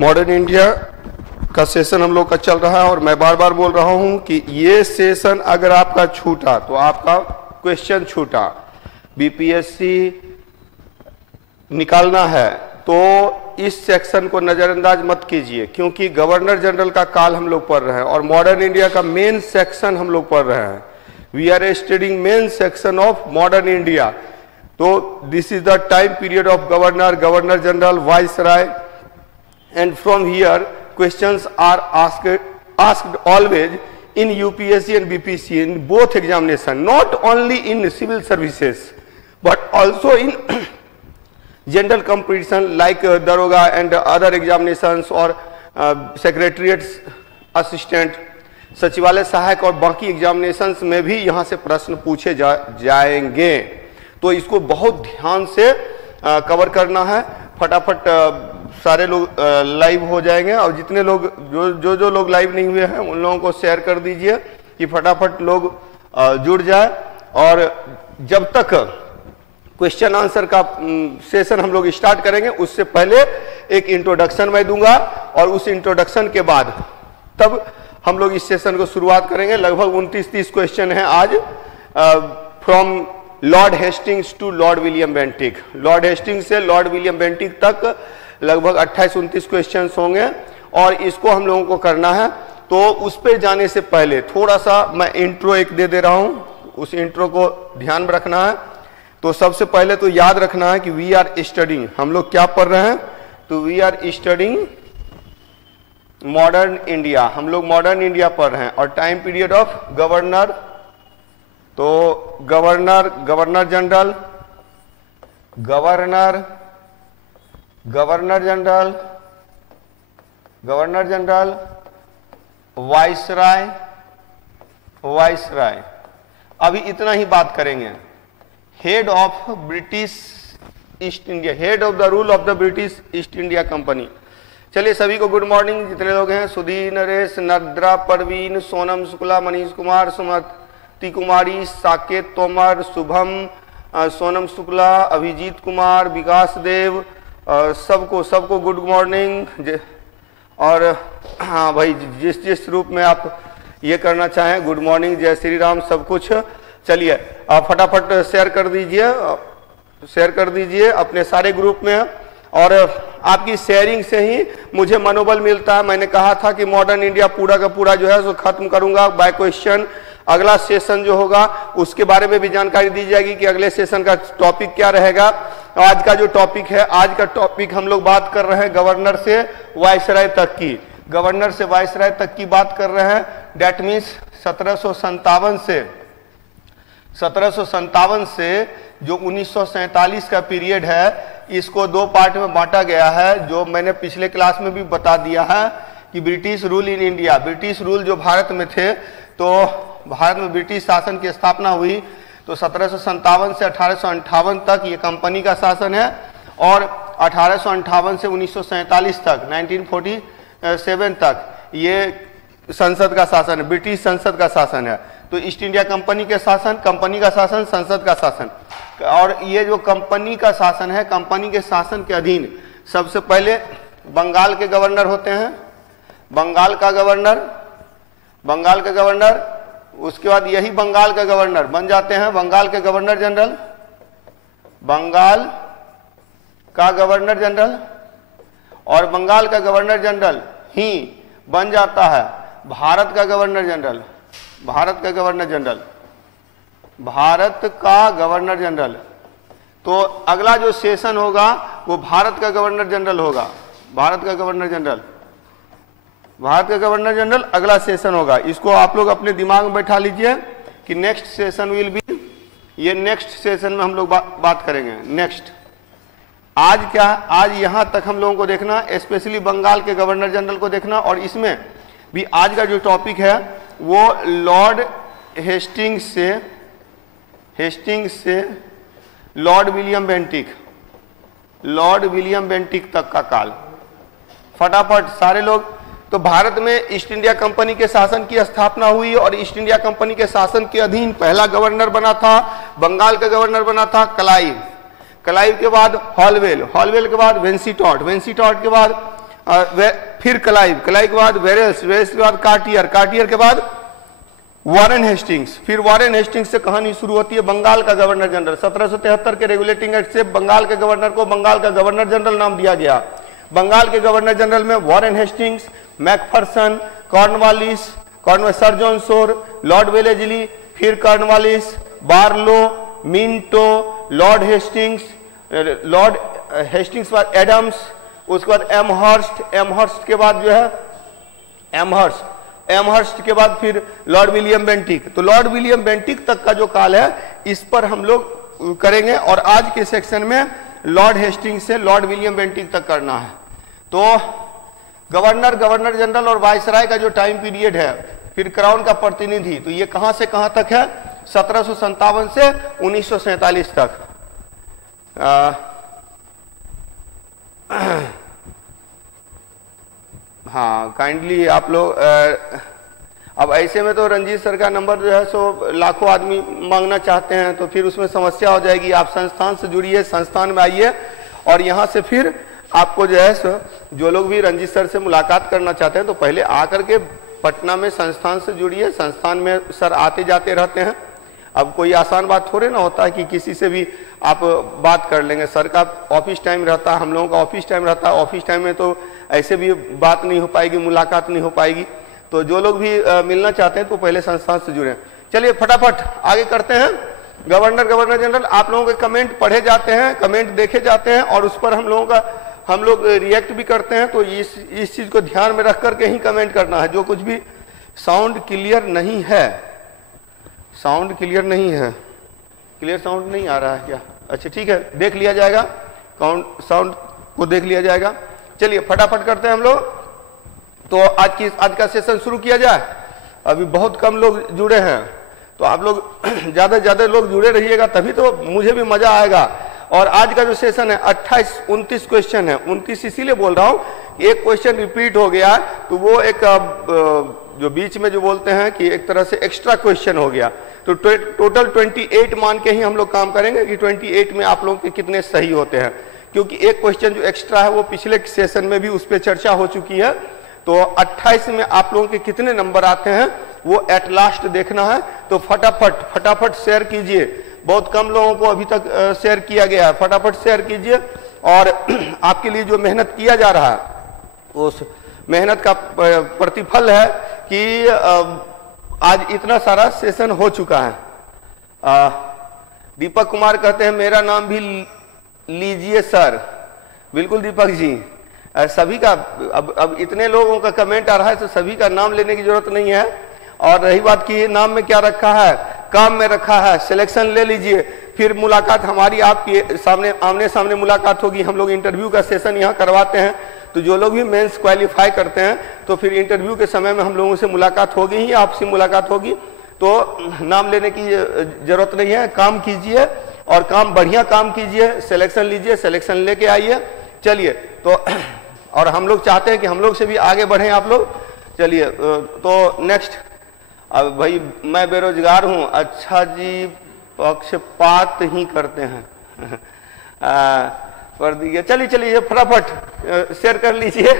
Modern India का session हम लोग का चल रहा है और मैं बार बार बोल रहा हूं कि ये सेशन अगर आपका छूटा तो आपका क्वेश्चन छूटा, बीपीएससी निकालना है तो इस सेक्शन को नजरअंदाज मत कीजिए, क्योंकि गवर्नर जनरल का काल हम लोग पढ़ रहे हैं और मॉडर्न इंडिया का मेन सेक्शन हम लोग पढ़ रहे हैं। We are studying main section of modern India. तो this is the time period of governor, governor general, viceroy, and from here questions are asked always in UPSC and BPC in both examination, not only in civil services but also in general competition like daroga and other examinations or secretariat assistant, सचिवालय सहायक और बाकी examinations में भी यहाँ से प्रश्न पूछे जाएंगे। तो इसको बहुत ध्यान से कवर करना है। फटाफट सारे लोग लाइव हो जाएंगे और जितने लोग जो लोग लाइव नहीं हुए हैं उन लोगों को शेयर कर दीजिए कि फटाफट लोग जुड़ जाए। और जब तक क्वेश्चन आंसर का सेशन हम लोग स्टार्ट करेंगे उससे पहले एक इंट्रोडक्शन मैं दूंगा और उस इंट्रोडक्शन के बाद तब हम लोग इस सेशन को शुरुआत करेंगे। लगभग 29-30 क्वेश्चन हैं आज, from Lord Hastings to Lord William Bentinck, Lord Hastings से लॉर्ड विलियम बेंटिक तक लगभग 28-29 क्वेश्चंस होंगे और इसको हम लोगों को करना है। तो उस पर जाने से पहले थोड़ा सा मैं इंट्रो एक दे रहा हूं, उस इंट्रो को ध्यान में रखना है। तो सबसे पहले तो याद रखना है कि वी आर स्टडिंग, हम लोग क्या पढ़ रहे हैं, तो we are studying modern India, हम लोग मॉडर्न इंडिया पढ़ रहे हैं और टाइम पीरियड ऑफ गवर्नर, तो governor, governor general, governor, governor general, governor general, viceroy, viceroy, अभी इतना ही बात करेंगे। Head of British East India, head of the rule of the British East India Company. चलिए सभी को गुड मॉर्निंग, जितने लोग हैं, सुधीर, नरेश, नद्रा, परवीन, सोनम शुक्ला, मनीष कुमार, सुमति कुमारी, साकेत तोमर, शुभम, सोनम शुक्ला, अभिजीत कुमार, विकास देव, सबको गुड मॉर्निंग। और हाँ भाई, जिस रूप में आप ये करना चाहें, गुड मॉर्निंग, जय श्री राम, सब कुछ। चलिए फटाफट शेयर कर दीजिए अपने सारे ग्रुप में। और आपकी शेयरिंग से ही मुझे मनोबल मिलता है। मैंने कहा था कि मॉडर्न इंडिया पूरा का पूरा जो है उसको खत्म करूंगा बाय क्वेश्चन। अगला सेशन जो होगा उसके बारे में भी जानकारी दी जाएगी कि अगले सेशन का टॉपिक क्या रहेगा। आज का जो टॉपिक है, आज का टॉपिक हम लोग बात कर रहे हैं गवर्नर से वाइसराय तक की, गवर्नर से वाइसराय तक की बात कर रहे हैं। डेट मीन्स 1757 से जो 1947 का पीरियड है, इसको दो पार्ट में बांटा गया है, जो मैंने पिछले क्लास में भी बता दिया है कि British rule in India, British rule जो भारत में थे, तो भारत में ब्रिटिश शासन की स्थापना हुई तो 1757 से 1858 तक ये कंपनी का शासन है और 1858 से 1947 तक 1947 तक ये संसद का शासन है, ब्रिटिश संसद का शासन है। तो ईस्ट इंडिया कंपनी के शासन, कंपनी का शासन, संसद का शासन। और ये जो कंपनी का शासन है, कंपनी के शासन के अधीन सबसे पहले बंगाल के गवर्नर होते हैं, बंगाल का गवर्नर, उसके बाद यही बंगाल का गवर्नर बन जाते हैं बंगाल के गवर्नर जनरल, बंगाल का गवर्नर जनरल, और बंगाल का गवर्नर जनरल ही बन जाता है भारत का गवर्नर जनरल, भारत का गवर्नर जनरल, भारत का गवर्नर जनरल। तो अगला जो सेशन होगा वो भारत का गवर्नर जनरल होगा, भारत का गवर्नर जनरल, भारत का गवर्नर जनरल अगला सेशन होगा। इसको आप लोग अपने दिमाग में बैठा लीजिए कि नेक्स्ट सेशन विल बी, ये नेक्स्ट सेशन में हम लोग बात करेंगे। नेक्स्ट आज क्या, आज यहां तक हम लोगों को देखना, स्पेशली बंगाल के गवर्नर जनरल को देखना। और इसमें भी आज का जो टॉपिक है वो लॉर्ड हेस्टिंग्स से लॉर्ड विलियम बेंटिक तक का काल। फटाफट सारे लोग। तो भारत में ईस्ट इंडिया कंपनी के शासन की स्थापना हुई और ईस्ट इंडिया कंपनी के शासन के अधीन पहला गवर्नर बना था, बंगाल का गवर्नर बना था क्लाइव के बाद हॉलवेल, हॉलवेल के बाद वेंसीटॉट, वेंसीटॉट के बाद फिर क्लाइव, क्लाइव के बाद वेरेल्स, वेरेल्स के बाद कार्टियर, कार्टियर के बाद वॉरेन हेस्टिंग्स, फिर वॉरेन हेस्टिंग्स से कहानी शुरू होती है बंगाल का गवर्नर जनरल। 1773 के रेगुलेटिंग एक्ट से बंगाल के गवर्नर को बंगाल का गवर्नर जनरल नाम दिया गया। बंगाल के गवर्नर जनरल में Warren Hastings, Macpherson, Cornwallis, sir John Shore, lord Wellesley, फिर Cornwallis, Barlow, Minto, lord Hastings, lord Hastings के बाद एडम्स, उसके बाद एमहर्स्ट, एमहर्स्ट के बाद जो है एमहर्स्ट, एमहर्स्ट के बाद फिर लॉर्ड विलियम बेंटिक। तो लॉर्ड विलियम बेंटिक तक का जो काल है इस पर हम लोग करेंगे और आज के सेक्शन में लॉर्ड हेस्टिंग्स से लॉर्ड विलियम बेंटिक तक करना है। तो गवर्नर, गवर्नर जनरल और वायसराय का जो टाइम पीरियड है, फिर क्राउन का प्रतिनिधि, तो ये कहां से कहां तक है? 1757 से 1947 तक। हाँ, काइंडली आप लोग अब ऐसे में तो रंजीत सर का नंबर जो है सो लाखों आदमी मांगना चाहते हैं, तो फिर उसमें समस्या हो जाएगी। आप संस्थान से जुड़िए, संस्थान में आइए और यहाँ से फिर आपको जो है सो जो लोग भी रंजीत सर से मुलाकात करना चाहते हैं तो पहले आकर के पटना में संस्थान से जुड़िए। संस्थान में सर आते जाते रहते हैं। अब कोई आसान बात थोड़े ना होता है कि किसी से भी आप बात कर लेंगे। सर का ऑफिस टाइम रहता है, हम लोगों का ऑफिस टाइम रहता है। ऑफिस टाइम में तो ऐसे भी बात नहीं हो पाएगी, मुलाकात नहीं हो पाएगी। तो जो लोग भी मिलना चाहते हैं तो पहले संस्थान से जुड़े। चलिए फटाफट आगे करते हैं। गवर्नर, गवर्नर जनरल, आप लोगों के कमेंट पढ़े जाते हैं, कमेंट देखे जाते हैं और उस पर हम लोग रिएक्ट भी करते हैं। तो इस चीज को ध्यान में रख करके ही कमेंट करना है। जो कुछ भी साउंड क्लियर नहीं है, साउंड क्लियर नहीं है, क्लियर साउंड नहीं आ रहा है क्या? अच्छा ठीक है, देख लिया जाएगा, साउंड को देख लिया जाएगा। चलिए फटाफट करते हैं हम लोग। तो आज का सेशन शुरू किया जाए। अभी बहुत कम लोग जुड़े हैं, तो आप लोग ज्यादा लोग जुड़े रहिएगा, तभी तो मुझे भी मजा आएगा। और आज का जो सेशन है 28-29 क्वेश्चन है। 29 इसीलिए बोल रहा हूं, एक क्वेश्चन रिपीट हो गया तो वो एक जो बीच में जो बोलते हैं कि एक तरह से एक्स्ट्रा क्वेश्चन हो गया। तो टोटल 28 मान के ही हम लोग काम करेंगे कि 28 में आप लोगों के कितने सही होते हैं, क्योंकि एक क्वेश्चन जो एक्स्ट्रा है वो पिछले सेशन में भी उस पर चर्चा हो चुकी है। तो 28 में आप लोगों के कितने नंबर आते हैं वो एट लास्ट देखना है। तो फटाफट शेयर कीजिए। बहुत कम लोगों को अभी तक शेयर किया गया है, फटाफट शेयर कीजिए। और आपके लिए जो मेहनत किया जा रहा है उस मेहनत का प्रतिफल है कि आज इतना सारा सेशन हो चुका है। दीपक कुमार कहते हैं मेरा नाम भी लीजिए सर। बिल्कुल दीपक जी, सभी का अब इतने लोगों का कमेंट आ रहा है तो सभी का नाम लेने की जरूरत नहीं है। और रही बात की नाम में क्या रखा है, काम में रखा है, सिलेक्शन ले लीजिए। फिर मुलाकात हमारी आपके सामने आमने सामने मुलाकात होगी। हम लोग इंटरव्यू का सेशन यहाँ करवाते हैं, तो जो लोग भी मेंस क्वालिफाई करते हैं तो फिर इंटरव्यू के समय में हम लोगों से मुलाकात होगी ही, आपसे मुलाकात होगी। तो नाम लेने की जरूरत नहीं है, काम कीजिए और काम बढ़िया काम कीजिए, सिलेक्शन लीजिए, सिलेक्शन लेके आइए। चलिए तो और हम लोग चाहते हैं कि हम लोग से भी आगे बढ़ें आप लोग। चलिए तो नेक्स्ट। अब भाई मैं बेरोजगार हूँ। अच्छा जी, पक्षपात ही करते हैं कर दिए। चलिए फटाफट शेयर कर लीजिए।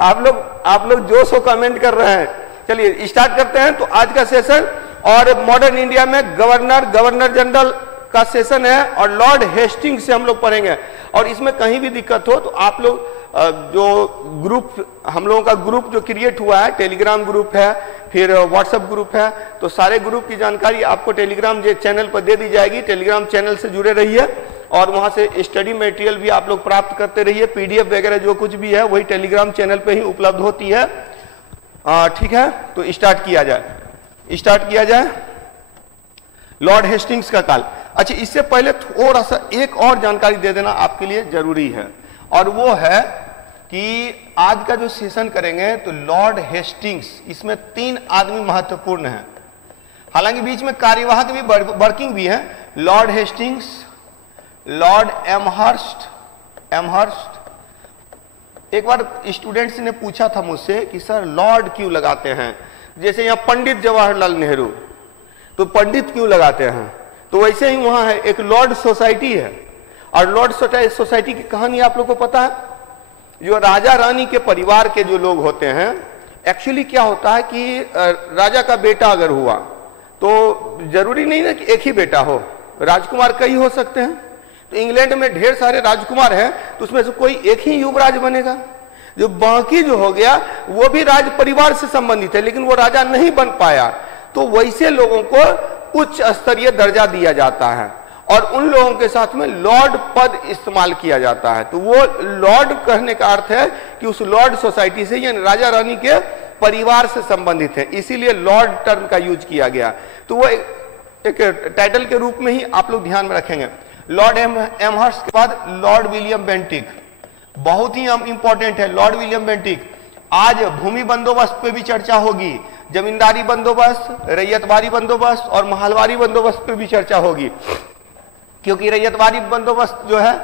आप लोग जो सो कमेंट कर रहे हैं। चलिए स्टार्ट करते हैं। तो आज का सेशन और मॉडर्न इंडिया में गवर्नर जनरल का सेशन है और लॉर्ड हेस्टिंग्स से हम लोग पढ़ेंगे। और इसमें कहीं भी दिक्कत हो तो आप लोग जो ग्रुप, हम लोगों का ग्रुप जो क्रिएट हुआ है, टेलीग्राम ग्रुप है, फिर व्हाट्सएप ग्रुप है, तो सारे ग्रुप की जानकारी आपको टेलीग्राम चैनल पर दे दी जाएगी। टेलीग्राम चैनल से जुड़े रहिए और वहां से स्टडी मटेरियल भी आप लोग प्राप्त करते रहिए। पीडीएफ वगैरह जो कुछ भी है वही टेलीग्राम चैनल पे ही उपलब्ध होती है। ठीक है, तो स्टार्ट किया जाए। लॉर्ड हेस्टिंग्स का काल। अच्छा, इससे पहले थोड़ा सा एक और जानकारी दे देना आपके लिए जरूरी है, और वो है कि आज का जो सेशन करेंगे तो लॉर्ड हेस्टिंग्स, इसमें 3 आदमी महत्वपूर्ण हैं। हालांकि बीच में कार्यवाहक भी वर्किंग भी है। Lord Hastings, Lord Amherst. एक बार स्टूडेंट्स ने पूछा था मुझसे कि सर लॉर्ड क्यों लगाते हैं, जैसे यहाँ पंडित जवाहरलाल नेहरू, तो पंडित क्यों लगाते हैं, तो वैसे ही वहां है एक लॉर्ड सोसाइटी है और लॉर्ड सोसाइटी की कहानी आप लोग को पता है, जो राजा रानी के परिवार के जो लोग होते हैं, एक्चुअली क्या होता है कि राजा का बेटा अगर हुआ तो जरूरी नहीं ना कि एक ही बेटा हो, राजकुमार कई हो सकते हैं। तो इंग्लैंड में ढेर सारे राजकुमार हैं, तो उसमें से कोई एक ही युवराज बनेगा, जो बाकी जो हो गया वो भी राज परिवार से संबंधित है लेकिन वो राजा नहीं बन पाया, तो वैसे लोगों को उच्च स्तरीय दर्जा दिया जाता है और उन लोगों के साथ में लॉर्ड पद इस्तेमाल किया जाता है। तो वो लॉर्ड कहने का अर्थ है कि उस लॉर्ड सोसाइटी से यानी राजा रानी के परिवार से संबंधित है, इसीलिए लॉर्ड टर्म का यूज किया गया। तो वो एक टाइटल के रूप में ही आप लोग ध्यान में रखेंगे। लॉर्ड एमहर्स्ट के बाद लॉर्ड विलियम बेंटिक, बहुत ही इंपॉर्टेंट है लॉर्ड विलियम बेंटिक। आज भूमि बंदोबस्त पे भी चर्चा होगी, जमींदारी बंदोबस्त, रैयतवारी बंदोबस्त और महलवारी बंदोबस्त पे भी चर्चा होगी, क्योंकि रैयतवारी बंदोबस्त जो है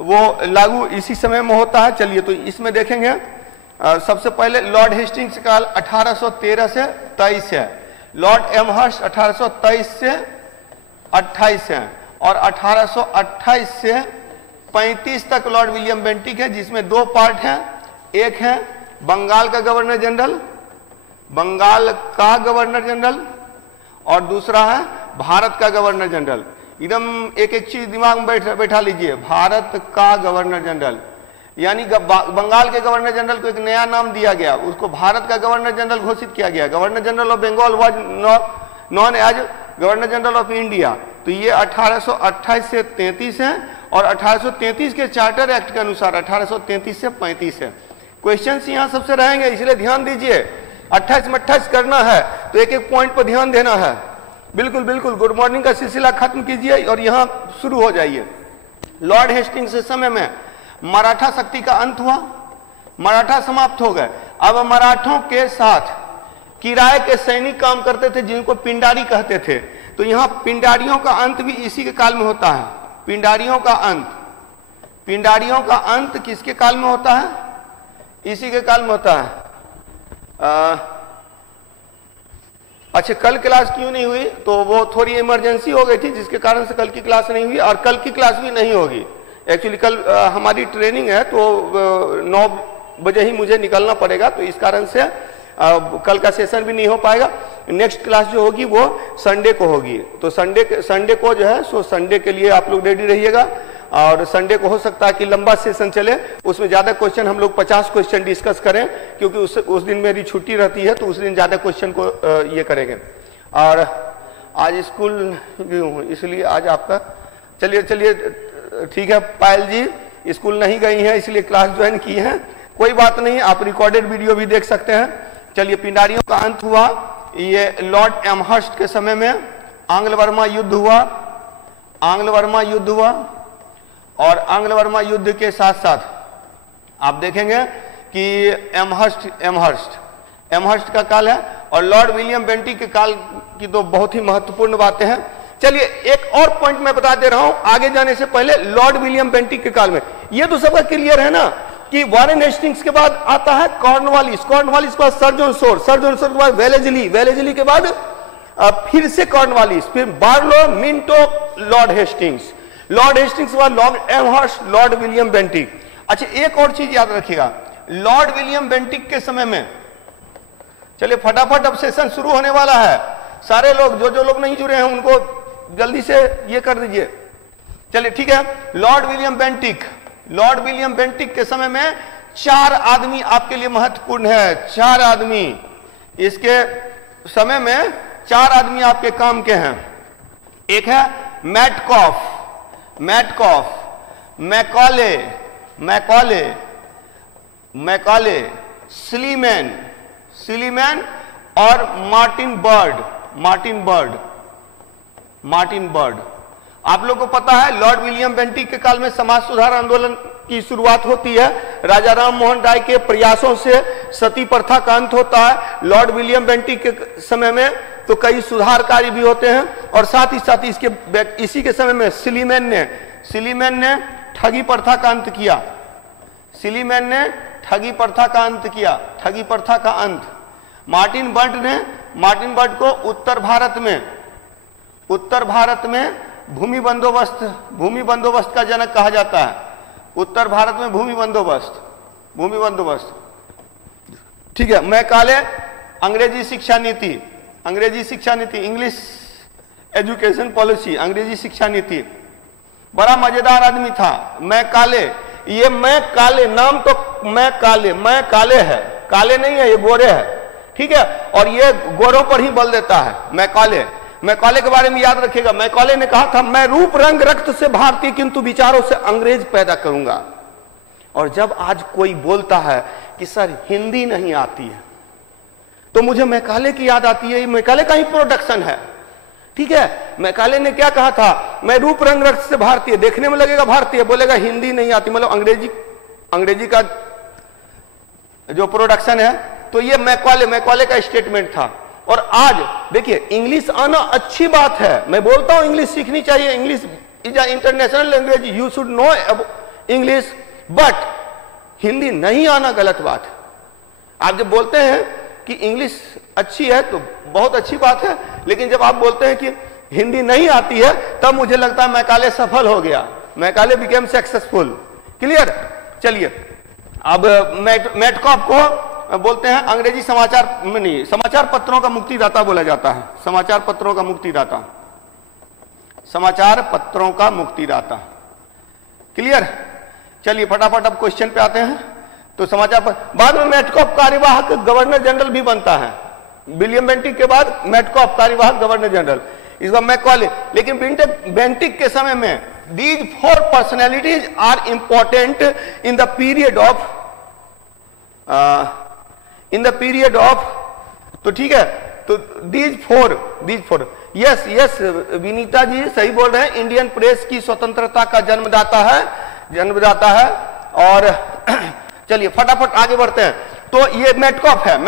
वो लागू इसी समय में होता है। चलिए तो इसमें देखेंगे, सबसे पहले लॉर्ड हेस्टिंग्स का काल 1813 से 23 है, लॉर्ड एमहर्स्ट 1823 से 28 है और 1828 से 35 तक लॉर्ड विलियम बेंटिक है, जिसमें दो पार्ट हैं। एक है बंगाल का गवर्नर जनरल, बंगाल का गवर्नर जनरल, और दूसरा है भारत का गवर्नर जनरल। एकदम एक एक चीज दिमाग में बैठा लीजिए, भारत का गवर्नर जनरल, यानी बंगाल के गवर्नर जनरल को एक नया नाम दिया गया, उसको भारत का गवर्नर जनरल घोषित किया गया। Governor general of Bengal was known as governor general of India. तो ये 1828 से 33 है और 1833 के चार्टर एक्ट के अनुसार 1833 से 35 है। क्वेश्चंस यहां सबसे रहेंगे, इसलिए ध्यान दीजिए। 28 में 28 करना है तो एक एक पॉइंट पर ध्यान देना है। बिल्कुल बिल्कुल गुड मॉर्निंग का सिलसिला खत्म कीजिए और यहां शुरू हो जाइए। लॉर्ड हेस्टिंग्स के समय में मराठा शक्ति का अंत हुआ, मराठा समाप्त हो गए। अब मराठों के साथ किराए के सैनिक काम करते थे जिनको पिंडारी कहते थे। तो यहां पिंडारियों का अंत भी इसी के काल में होता है। पिंडारियों का अंत, पिंडारियों का अंत किसके काल में होता है? इसी के काल में होता है। अच्छा, कल क्लास क्यों नहीं हुई? तो वो थोड़ी इमरजेंसी हो गई थी जिसके कारण से कल की क्लास नहीं हुई और कल की क्लास भी नहीं होगी। एक्चुअली कल हमारी ट्रेनिंग है तो 9 बजे ही मुझे निकलना पड़ेगा, तो इस कारण से कल का सेशन भी नहीं हो पाएगा। नेक्स्ट क्लास जो होगी वो संडे को होगी। तो संडे को जो है सो संडे के लिए आप लोग रेडी रहिएगा। और संडे को हो सकता है कि लंबा सेशन चले, उसमें ज़्यादा क्वेश्चन हम लोग 50 क्वेश्चन डिस्कस करें, क्योंकि उस दिन मेरी छुट्टी रहती है तो उस दिन ज़्यादा क्वेश्चन को ये करेंगे। और आज स्कूल इसलिए आज आपका चलिए ठीक है। पायल जी स्कूल नहीं गई हैं इसलिए क्लास ज्वाइन की है, कोई बात नहीं, आप रिकॉर्डेड वीडियो भी देख सकते हैं। चलिए, पिंडारियों का अंत हुआ ये लॉर्ड एमहर्स्ट के समय में। आंग्ल वर्मा युद्ध हुआ, आंग्ल वर्मा युद्ध हुआ और आंग्ल वर्मा युद्ध के साथ साथ आप देखेंगे कि एमहर्स्ट का काल है और लॉर्ड विलियम बेंटिक के काल की तो बहुत ही महत्वपूर्ण बातें हैं। चलिए, एक और पॉइंट मैं बता दे रहा हूं आगे जाने से पहले। लॉर्ड विलियम बेंटिक के काल में यह तो सबका क्लियर है ना कि वॉरेन हेस्टिंग्स के बाद आता है कॉर्नवालिस, कॉर्नवालिस के बाद सर जॉन शोर, सर जॉन शोर के बाद वेलेजली, वेलेजली के बाद फिर से कॉर्नवालिस, फिर Barlow, Minto, lord Hastings, lord Hastings के बाद Lord Amherst, Lord William Bentinck. अच्छा, एक और चीज याद रखिएगा, लॉर्ड विलियम बेंटिक के समय में, चलिए फटाफट अब सेशन शुरू होने वाला है। सारे लोग जो लोग नहीं जुड़े हैं उनको जल्दी से ये कर दीजिए। चलिए ठीक है। लॉर्ड विलियम बेंटिक के समय में 4 आदमी आपके लिए महत्वपूर्ण है। 4 आदमी इसके समय में 4 आदमी आपके काम के हैं। एक है मैटकॉफ, मैकॉले, स्लीमैन और मार्टिन बर्ड। आप लोगों को पता है लॉर्ड विलियम बेंटिक के काल में समाज सुधार आंदोलन की शुरुआत होती है। राजा राम मोहन राय के प्रयासों से सती प्रथा का अंत होता है। लॉर्ड विलियम बेंटिक के समय में तो कई सुधार कार्य भी होते हैं और साथ ही साथ इसी के समय में सिलीमैन ने ठगी प्रथा का अंत किया। ठगी प्रथा का अंत। मार्टिन बर्ड को उत्तर भारत में भूमि बंदोबस्त का जनक कहा जाता है। उत्तर भारत में भूमि बंदोबस्त, ठीक है। मैकाले अंग्रेजी शिक्षा नीति, इंग्लिश एजुकेशन पॉलिसी, अंग्रेजी शिक्षा नीति। बड़ा मजेदार आदमी था मैकाले। ये मैकाले नाम तो मैकाले है, काले नहीं है, ये गोरे है, ठीक है। और ये गोरों पर ही बल देता है। मैकाले के बारे में याद रखिएगा। मैकाले ने कहा था, मैं रूप रंग रक्त से भारतीय किंतु विचारों से अंग्रेज पैदा करूंगा। और जब आज कोई बोलता है कि सर हिंदी नहीं आती है, तो मुझे मैकाले की याद आती है। ये मैकाले का ही प्रोडक्शन है, ठीक है। मैकाले ने क्या कहा था, मैं रूप रंग रक्त से भारतीय, देखने में लगेगा भारतीय, बोलेगा हिंदी नहीं आती, मतलब अंग्रेजी का जो प्रोडक्शन है। तो ये मैकाले का स्टेटमेंट था। और आज देखिए, इंग्लिश आना अच्छी बात है, मैं बोलता हूं इंग्लिश सीखनी चाहिए, English is a international language, you should know English, but Hindi नहीं आना गलत बात है। आप जब बोलते हैं कि इंग्लिश अच्छी है तो बहुत अच्छी बात है, लेकिन जब आप बोलते हैं कि हिंदी नहीं आती है, तब मुझे लगता है मैकाले सफल हो गया, मैकाले बिकेम सक्सेसफुल। क्लियर। चलिए, अब मेटकॉफ को बोलते हैं अंग्रेजी समाचार पत्रों का मुक्तिदाता बोला जाता है। समाचार पत्रों का मुक्तिदाता। क्लियर। चलिए फटाफट अब क्वेश्चन पे आते हैं। तो बाद में मेटकॉफ कार्यवाहक गवर्नर जनरल भी बनता है। विलियम बेंटिक के बाद मेटकॉफ कार्यवाहक गवर्नर जनरल, इस बार मैकाले। लेकिन बेंटिक के समय में these 4 personalities are important in the period of तो ठीक है। तो these four yes Vineeta ji सही बोल रहे हैं। इंडियन प्रेस की स्वतंत्रता का जन्मदाता है। और चलिए फटाफट आगे बढ़ते हैं। तो ये मेटकॉफ है,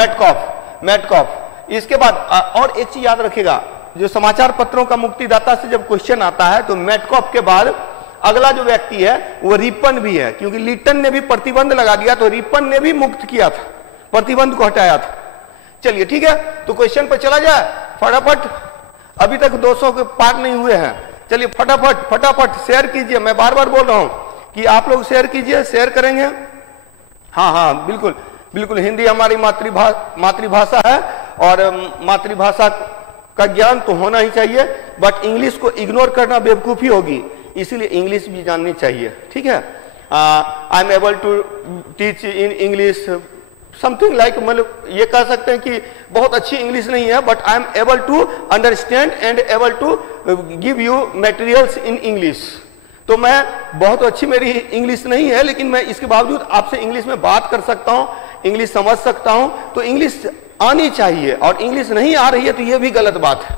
मेटकॉफ। इसके बाद और एक चीज याद रखिएगा, जो समाचार पत्रों का मुक्तिदाता से जब क्वेश्चन आता है तो मेटकॉफ के बाद अगला जो व्यक्ति है वो रिपन भी है, क्योंकि लिटन ने भी प्रतिबंध लगा दिया, तो रिपन ने भी मुक्त किया था, प्रतिबंध को हटाया था। चलिए ठीक है, तो क्वेश्चन पर चला जाए फटाफट। अभी तक 200 के पार नहीं हुए हैं। चलिए फटाफट शेयर कीजिए। मैं बार बार बोल रहा हूं कि आप लोग शेयर कीजिए, शेयर करेंगे। हाँ बिल्कुल हिंदी हमारी मातृभाषा है और मातृभाषा का ज्ञान तो होना ही चाहिए, बट इंग्लिश को इग्नोर करना बेवकूफी होगी, इसीलिए इंग्लिश भी जाननी चाहिए। ठीक है। I am able to teach in English something like, मतलब ये कह सकते हैं कि बहुत अच्छी इंग्लिश नहीं है, but I am able to understand and able to give you materials in English. तो मैं बहुत अच्छी मेरी इंग्लिश नहीं है, लेकिन मैं इसके बावजूद आपसे इंग्लिश में बात कर सकता हूं, इंग्लिश समझ सकता हूं। तो इंग्लिश आनी चाहिए, और इंग्लिश नहीं आ रही है तो यह भी गलत बात है।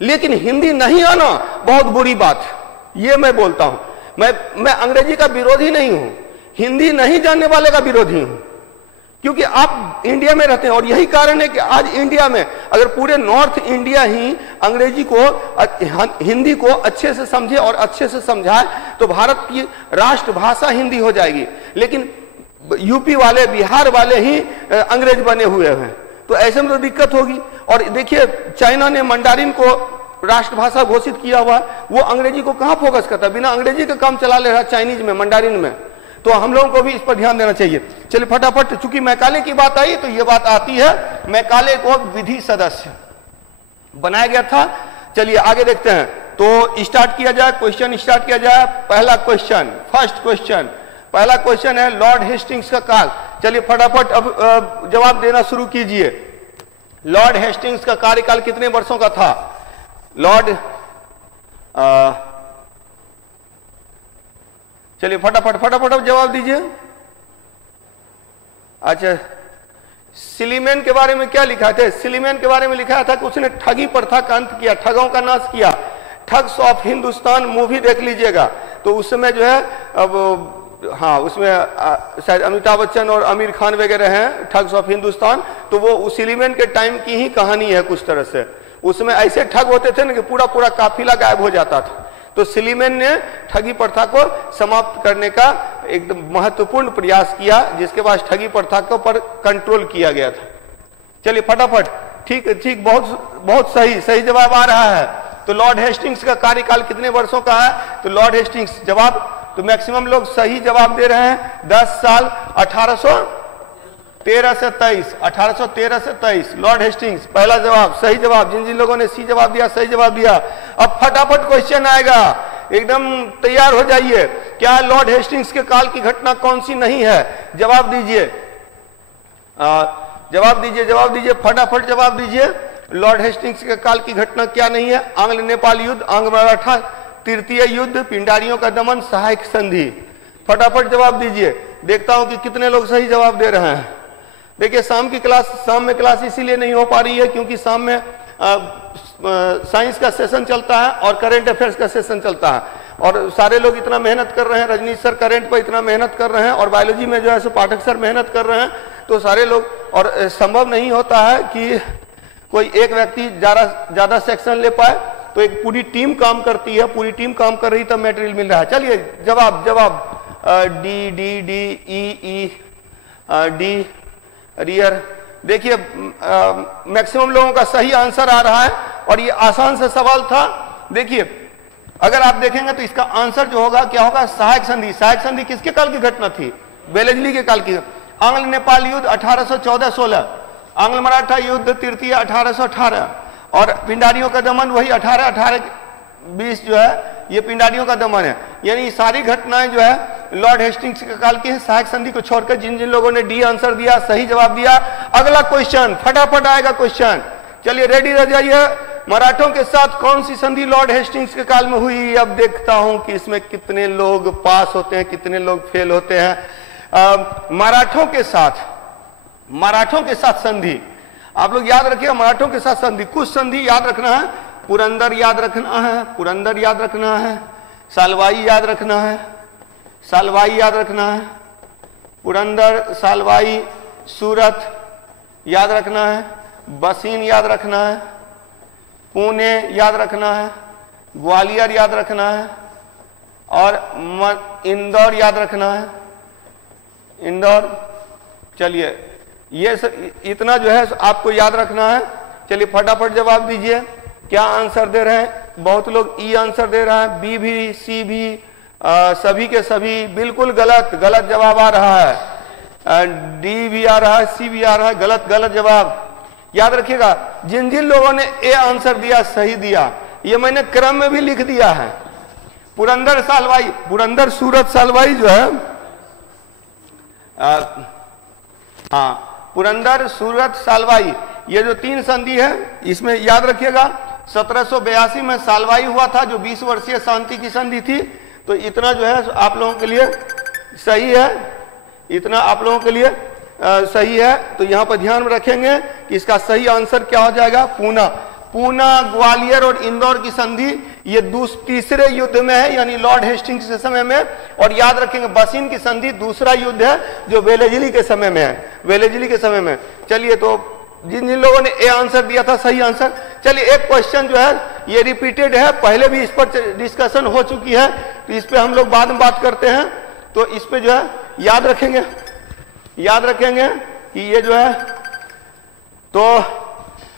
लेकिन हिंदी नहीं आना बहुत बुरी बात है, यह मैं बोलता हूं। मैं अंग्रेजी का विरोधी नहीं हूं, हिंदी नहीं जानने वाले का विरोधी हूं, क्योंकि आप इंडिया में रहते हैं। और यही कारण है कि आज इंडिया में अगर पूरे नॉर्थ इंडिया ही अंग्रेजी को, हिंदी को अच्छे से समझे और अच्छे से समझाए तो भारत की राष्ट्रभाषा हिंदी हो जाएगी। लेकिन यूपी वाले, बिहार वाले ही अंग्रेज बने हुए हैं, तो ऐसे में तो दिक्कत होगी। और देखिए, चाइना ने मंडारिन को राष्ट्रभाषा घोषित किया हुआ, वो अंग्रेजी को कहां फोकस करता है, बिना अंग्रेजी का काम चला ले रहा चाइनीज में, मंडारिन में। तो हम लोगों को भी इस पर ध्यान देना चाहिए। चलिए फटाफट, चूंकि मैकाले की बात आई तो ये बात आती है, मैकाले को विधि सदस्य बनाया गया था। चलिए आगे देखते हैं। तो स्टार्ट किया जाए, क्वेश्चन स्टार्ट किया जाए। पहला क्वेश्चन, फर्स्ट क्वेश्चन, पहला क्वेश्चन है लॉर्ड हेस्टिंग्स का काल। चलिए फटाफट अब जवाब देना शुरू कीजिए। लॉर्ड हेस्टिंग्स का कार्यकाल कितने वर्षों का था? चलिए फटाफट जवाब दीजिए। अच्छा, सिलीमैन के बारे में क्या लिखा था? सिलीमैन के बारे में लिखा था कि उसने ठगी प्रथा का अंत किया, ठगों का नाश किया। ठग्स ऑफ हिंदुस्तान मूवी देख लीजिएगा, तो उस समय जो है, अब हाँ, उसमें शायद अमिताभ बच्चन और आमिर खान वगैरह हैं, ठग्स ऑफ हिंदुस्तान। तो वो सिलीमैन के टाइम की ही कहानी है कुछ तरह से। उसमें ऐसे ठग होते थे ना कि पूरा काफिला गायब हो जाता था। तो सिलीमैन ने ठगी प्रथा को समाप्त करने का एकदम महत्वपूर्ण प्रयास किया, जिसके बाद ठगी प्रथा को पर कंट्रोल किया गया था। चलिए फटाफट, ठीक, बहुत सही जवाब आ रहा है। तो लॉर्ड हेस्टिंग्स का कार्यकाल कितने वर्षों का है? तो लॉर्ड हेस्टिंग्स, जवाब तो मैक्सिमम लोग सही जवाब दे रहे हैं 10 साल 1813 से 23, 1813 से 23 लॉर्ड हेस्टिंग्स पहला जवाब, सही जवाब। जिन जिन लोगों ने सी जवाब दिया सही जवाब दिया। अब फटाफट क्वेश्चन आएगा, एकदम तैयार हो जाइए। क्या लॉर्ड हेस्टिंग्स के काल की घटना कौन सी नहीं है? जवाब दीजिए, जवाब दीजिए, जवाब दीजिए, फटाफट जवाब दीजिए। लॉर्ड हेस्टिंग्स के काल की घटना क्या नहीं है? आंग्ल नेपाल युद्ध, आंग्ल मराठा तृतीय युद्ध, पिंडारियों का दमन, सहायक संधि। फटाफट जवाब दीजिए, देखता हूं कि कितने लोग सही जवाब दे रहे हैं। देखिए शाम में क्लास इसीलिए नहीं हो पा रही है क्योंकि शाम में साइंस का सेशन चलता है और करंट अफेयर्स का सेशन चलता है और सारे लोग इतना मेहनत कर रहे हैं। रजनीश सर करंट पर इतना मेहनत कर रहे हैं और बायोलॉजी में जो है सो पाठक सर मेहनत कर रहे हैं। तो सारे लोग, और संभव नहीं होता है कि कोई एक व्यक्ति ज्यादा सेक्शन ले पाए, तो एक पूरी टीम काम करती है, पूरी टीम काम कर रही तब मटेरियल मिल रहा है। चलिए जवाब D D D E D rear. देखिए मैक्सिमम लोगों का सही आंसर आ रहा है और ये आसान सा सवाल था। देखिए अगर आप देखेंगे तो इसका आंसर जो होगा क्या होगा? सहायक संधि। सहायक संधि किसके काल की घटना थी? वेलेस्ली के काल की। आंग्ल नेपाल युद्ध 1814-16, आंग्ल मराठा युद्ध तृतीय 1818 और पिंडारियों का दमन वही 1818-20 जो है ये पिंडारियों का दमन है। यानी सारी घटनाएं जो है लॉर्ड हेस्टिंग्स के काल की है, सहायक संधि को छोड़कर। जिन जिन लोगों ने डी आंसर दिया सही जवाब दिया। अगला क्वेश्चन फटाफट आएगा क्वेश्चन, चलिए रेडी रह जाइए। मराठों के साथ कौन सी संधि लॉर्ड हेस्टिंग्स के काल में हुई? अब देखता हूं कि इसमें कितने लोग पास होते हैं, कितने लोग फेल होते हैं। मराठों के साथ संधि, आप लोग याद रखिए, मराठों के साथ संधि, कुछ संधि याद रखना है। पुरंदर याद रखना है, पुरंदर याद रखना है, सालवाई याद रखना है, सालवाई याद रखना है, पुरंदर, सालवाई, सूरत याद रखना है, बसीन याद रखना है, पुणे याद रखना है, ग्वालियर याद रखना है और इंदौर याद रखना है, इंदौर। चलिए ये इतना जो है आपको याद रखना है। चलिए फटाफट जवाब दीजिए, क्या आंसर दे रहे हैं? बहुत लोग ई आंसर दे रहे हैं, बी भी, सी भी, सभी के सभी बिल्कुल गलत जवाब आ रहा है। डी भी आ रहा है, सी भी आ रहा है, गलत जवाब। याद रखिएगा, जिन जिन लोगों ने ए आंसर दिया सही दिया, ये मैंने क्रम में भी लिख दिया है। पुरंदर, सालवाई, पुरंदर, सूरत, सालवाई जो है पुरंदर, सूरत, सालवाई, ये जो 3 संधि है इसमें याद रखिएगा 1782 में सालवाई हुआ था जो 20 वर्षीय शांति की संधि थी। तो इतना जो है आप लोगों के लिए सही है, इतना आप लोगों के लिए सही है। तो यहाँ पर ध्यान में रखेंगे कि इसका सही आंसर क्या हो जाएगा? पूना, ग्वालियर और इंदौर की संधि ये तीसरे युद्ध में है, यानी लॉर्ड हेस्टिंग्स के समय में। और याद रखेंगे बसीन की संधि दूसरा युद्ध है जो वेलेस्ली के समय में है, वेलेस्ली के समय में। चलिए तो जिन जिन लोगों ने ए आंसर दिया था सही आंसर। चलिए एक क्वेश्चन जो है ये रिपीटेड है, पहले भी इस पर डिस्कशन हो चुकी है, तो इस पे हम लोग बाद में बात करते हैं। तो इस पे जो है याद रखेंगे कि ये जो है, तो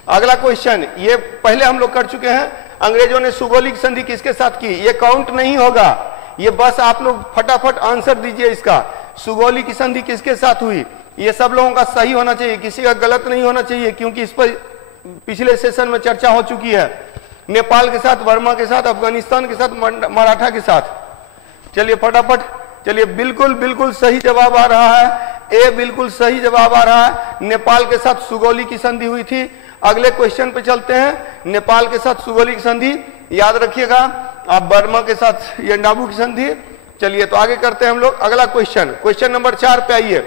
अगला क्वेश्चन ये पहले हम लोग कर चुके हैं। अंग्रेजों ने सुगोलिक संधि किसके साथ की? ये काउंट नहीं होगा, ये बस आप लोग फटाफट आंसर दीजिए इसका। सुगोली की संधि किसके साथ हुई? ये सब लोगों का सही होना चाहिए, किसी का गलत नहीं होना चाहिए, क्योंकि इस पर पिछले सेशन में चर्चा हो चुकी है। नेपाल के साथ, बर्मा के साथ, अफगानिस्तान के साथ, मराठा के साथ। चलिए फटाफट, चलिए बिल्कुल सही जवाब आ रहा है, ए बिल्कुल सही जवाब आ रहा है। नेपाल के साथ सुगोली की संधि हुई थी। अगले क्वेश्चन पे चलते हैं। नेपाल के साथ सुगोली की संधि याद रखिएगा, आप बर्मा के साथ यंडाबू की संधि। चलिए तो आगे करते हैं हम लोग अगला क्वेश्चन नंबर 4 पे आइए।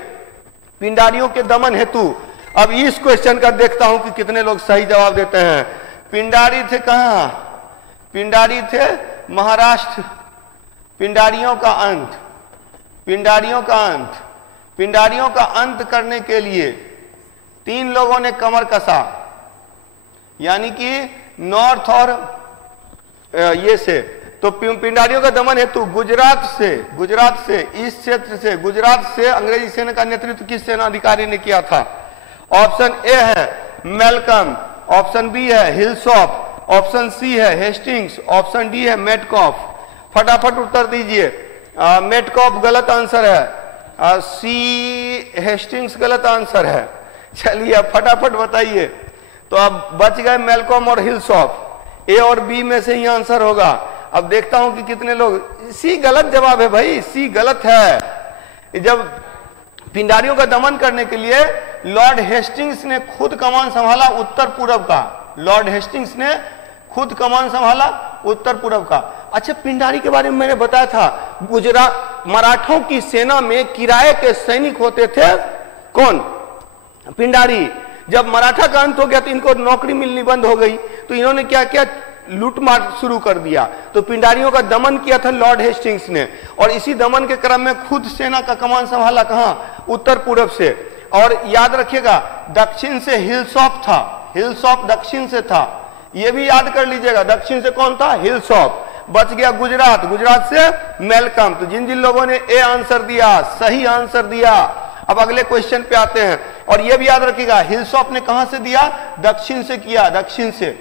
पिंडारियों के दमन हेतु, अब इस क्वेश्चन का देखता हूं कि कितने लोग सही जवाब देते हैं। पिंडारी थे कहां? पिंडारी थे महाराष्ट्र। पिंडारियों का अंत, पिंडारियों का अंत करने के लिए 3 लोगों ने कमर कसा, यानी कि नॉर्थ और ये से। तो पिंडारियों का दमन हेतु गुजरात से, इस क्षेत्र से, गुजरात से अंग्रेजी सेना का नेतृत्व किस सेनाधिकारी ने किया था? ऑप्शन ए है मेलकम, ऑप्शन बी है हिलसॉप, ऑप्शन सी है हेस्टिंग्स, ऑप्शन डी है मेटकॉफ। फटाफट उत्तर दीजिए। मेटकॉफ गलत आंसर है, सी हेस्टिंग्स गलत आंसर है। चलिए अब फटाफट बताइए। तो अब बच गए मेलकॉम और हिल्सॉप। ए और बी में से ही आंसर होगा। अब देखता हूं कि कितने लोग, सी गलत जवाब है भाई, सी गलत है। जब पिंडारियों का दमन करने के लिए लॉर्ड हेस्टिंग्स ने खुद कमान संभाला उत्तर पूर्व का, लॉर्ड हेस्टिंग्स ने खुद कमान संभाला उत्तर पूर्व का। अच्छा, पिंडारी के बारे में मैंने बताया था, गुजरात मराठों की सेना में किराए के सैनिक होते थे कौन? पिंडारी। जब मराठा का अंत हो गया तो इनको नौकरी मिलनी बंद हो गई, तो इन्होंने क्या किया, लूटमार शुरू कर दिया। तो पिंडारियों का दमन किया था लॉर्ड हेस्टिंग्स ने, और इसी दमन के क्रम में खुद सेना का कमान संभाला कहां? उत्तर पूर्व से। और याद रखिएगा दक्षिण से हिल्सॉप था, हिल्सॉप दक्षिण से था, यह भी याद कर लीजिएगा। दक्षिण से कौन था? हिल्सॉप। बच गया गुजरात, गुजरात से मेलकम। तो जिन जिन लोगों ने ए आंसर दिया, सही आंसर दिया। अब अगले क्वेश्चन पे आते हैं, और यह भी याद रखिएगा हिल्सॉप ने कहां से दिया? दक्षिण से किया, दक्षिण से,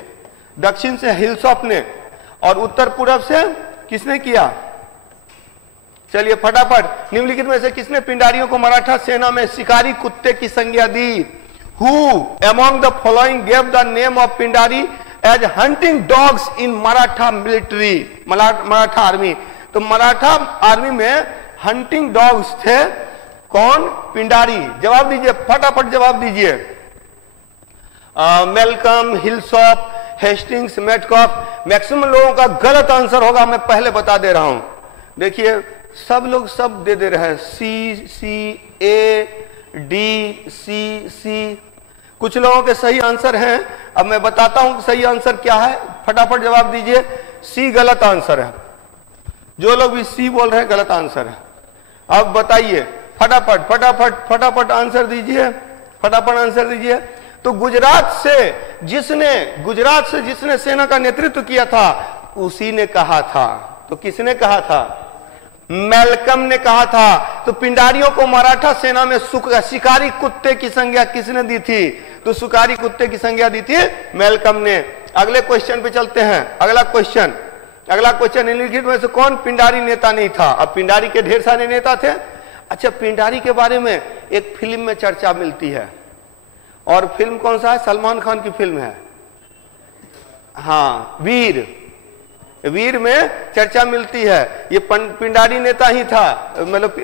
दक्षिण से हिल्सॉप ने। और उत्तर पूर्व से किसने किया? चलिए फटाफट, निम्नलिखित में से किसने पिंडारियों को मराठा सेना में शिकारी कुत्ते की संज्ञा दी? Who among the following gave the name of Pindari as hunting dogs in Maratha military, Maratha army? तो मराठा आर्मी में हंटिंग डॉग्स थे कौन? पिंडारी। जवाब दीजिए, फटाफट जवाब दीजिए। मेलकम, हिल्सॉप, हेस्टिंग्स, मेटकॉफ। मैक्सिमम लोगों का गलत आंसर होगा, मैं पहले बता दे रहा हूं। देखिए सब लोग सब दे रहे हैं, सी सी, ए डी सी सी। कुछ लोगों के सही आंसर हैं, अब मैं बताता हूं कि सही आंसर क्या है। फटाफट जवाब दीजिए। सी गलत आंसर है। जो लोग भी सी बोल रहे हैं गलत आंसर है। अब बताइए फटाफट फटाफट फटाफट आंसर दीजिए, फटाफट आंसर दीजिए। तो गुजरात से जिसने सेना का नेतृत्व किया था उसी ने कहा था। तो किसने कहा था? मेलकम ने कहा था। तो पिंडारियों को मराठा सेना में शिकारी कुत्ते की संज्ञा किसने दी थी? तो शिकारी कुत्ते की संज्ञा दी थी मेलकम ने। अगले क्वेश्चन पे चलते हैं। अगला क्वेश्चन निम्नलिखित में से कौन पिंडारी नेता नहीं था? अब पिंडारी के ढेर सारे नेता थे। अच्छा, पिंडारी के बारे में एक फिल्म में चर्चा मिलती है, और फिल्म कौन सा है? सलमान खान की फिल्म है, हाँ वीर। वीर में चर्चा मिलती है। ये पिंडारी नेता ही था, मतलब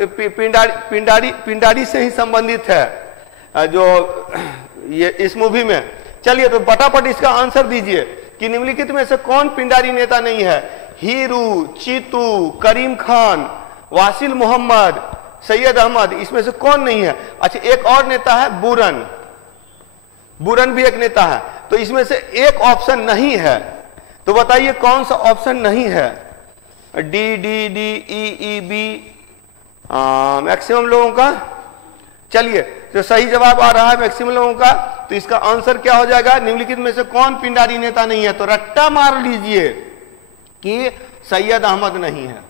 पिंडारी से ही संबंधित है जो ये इस मूवी में। चलिए तो फटाफट इसका आंसर दीजिए कि निम्नलिखित में से कौन पिंडारी नेता नहीं है? हीरू, चीतू, करीम खान, वासिल मोहम्मद, सैयद अहमद, इसमें से कौन नहीं है? अच्छा, एक और नेता है बुरन, बुरन भी एक नेता है। तो इसमें से एक ऑप्शन नहीं है। तो बताइए कौन सा ऑप्शन नहीं है? D D D E E B, maximum लोगों का। चलिए तो सही जवाब आ रहा है मैक्सिमम लोगों का। तो इसका आंसर क्या हो जाएगा? निम्नलिखित में से कौन पिंडारी नेता नहीं है? तो रट्टा मार लीजिए कि सैयद अहमद नहीं है।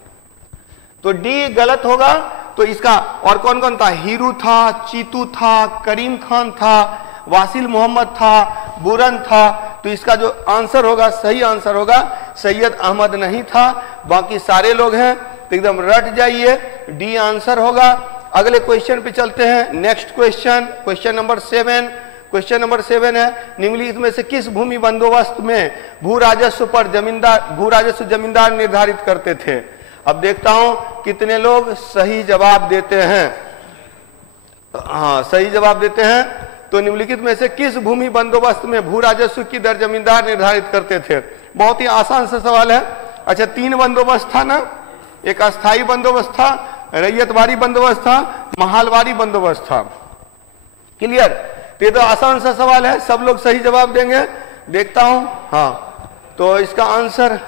तो डी गलत होगा। तो इसका और कौन कौन था? हीरू था, चीतू था, करीम खान था, वासिल मोहम्मद था, बुरन था। तो इसका जो आंसर होगा, सही आंसर होगा सैयद अहमद नहीं था, बाकी सारे लोग हैं। तो एकदम रट जाइए, डी आंसर होगा। अगले क्वेश्चन पे चलते हैं। Next question, question number 7। Question number 7 है, निम्नलिखित में से किस भूमि बंदोबस्त में भू राजस्व जमींदार निर्धारित करते थे? अब देखता हूं कितने लोग सही जवाब देते हैं। हाँ, सही जवाब देते हैं। तो निम्नलिखित में से किस भूमि बंदोबस्त में भू राजस्व की दर जमींदार निर्धारित करते थे? बहुत ही आसान सा सवाल है। अच्छा, 3 बंदोबस्त था ना, एक अस्थाई बंदोबस्त था, रैयतवारी बंदोबस्त था, महालवारी बंदोबस्त था। क्लियर? तो ये तो आसान सा सवाल है, सब लोग सही जवाब देंगे। देखता हूं, हाँ तो इसका आंसर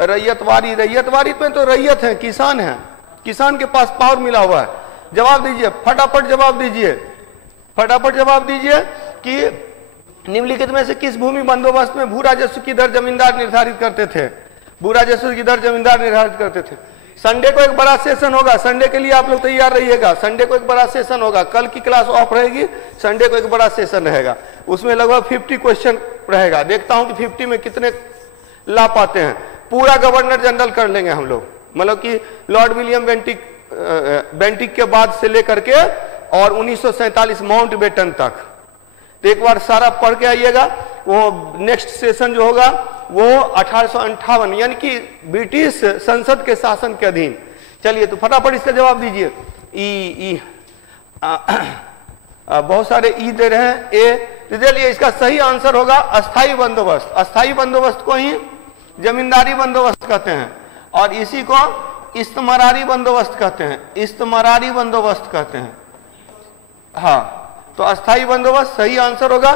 रैयतवारी। रैयतवारी पे तो रैयत है, किसान है, किसान के पास पावर मिला हुआ है। जवाब दीजिए, फटाफट जवाब दीजिए, फटाफट जवाब दीजिए कि निम्नलिखित में से किस भूमि बंदोबस्त में भू राजस्व की दर जमींदार निर्धारित करते थे? भू राजस्व की दर जमींदार निर्धारित करते थे। संडे को एक बड़ा सेशन होगा, संडे के लिए आप लोग तैयार रहिएगा। संडे को एक बड़ा सेशन होगा, कल की क्लास ऑफ रहेगी, संडे को एक बड़ा सेशन रहेगा, उसमें लगभग 50 क्वेश्चन रहेगा। देखता हूं कि 50 में कितने ला पाते हैं। पूरा गवर्नर जनरल कर लेंगे हम लोग, मतलब कि लॉर्ड विलियम बेंटिक के बाद से लेकर के और 1947 माउंट बेटन तक। तो एक बार सारा पढ़ के आइएगा। वो नेक्स्ट सेशन जो होगा वो 1858 यानी कि ब्रिटिश संसद के शासन के अधीन। चलिए तो फटाफट इसका जवाब दीजिए। ई बहुत ई दे रहे हैं। ए, तो चलिए इसका सही आंसर होगा अस्थाई बंदोबस्त। अस्थाई बंदोबस्त को ही जमींदारी बंदोबस्त कहते हैं और इसी को इस्तमरारी बंदोबस्त कहते हैं। इस्तमरारी बंदोबस्त कहते हैं। हाँ, तो अस्थाई बंदोबस्त सही आंसर होगा।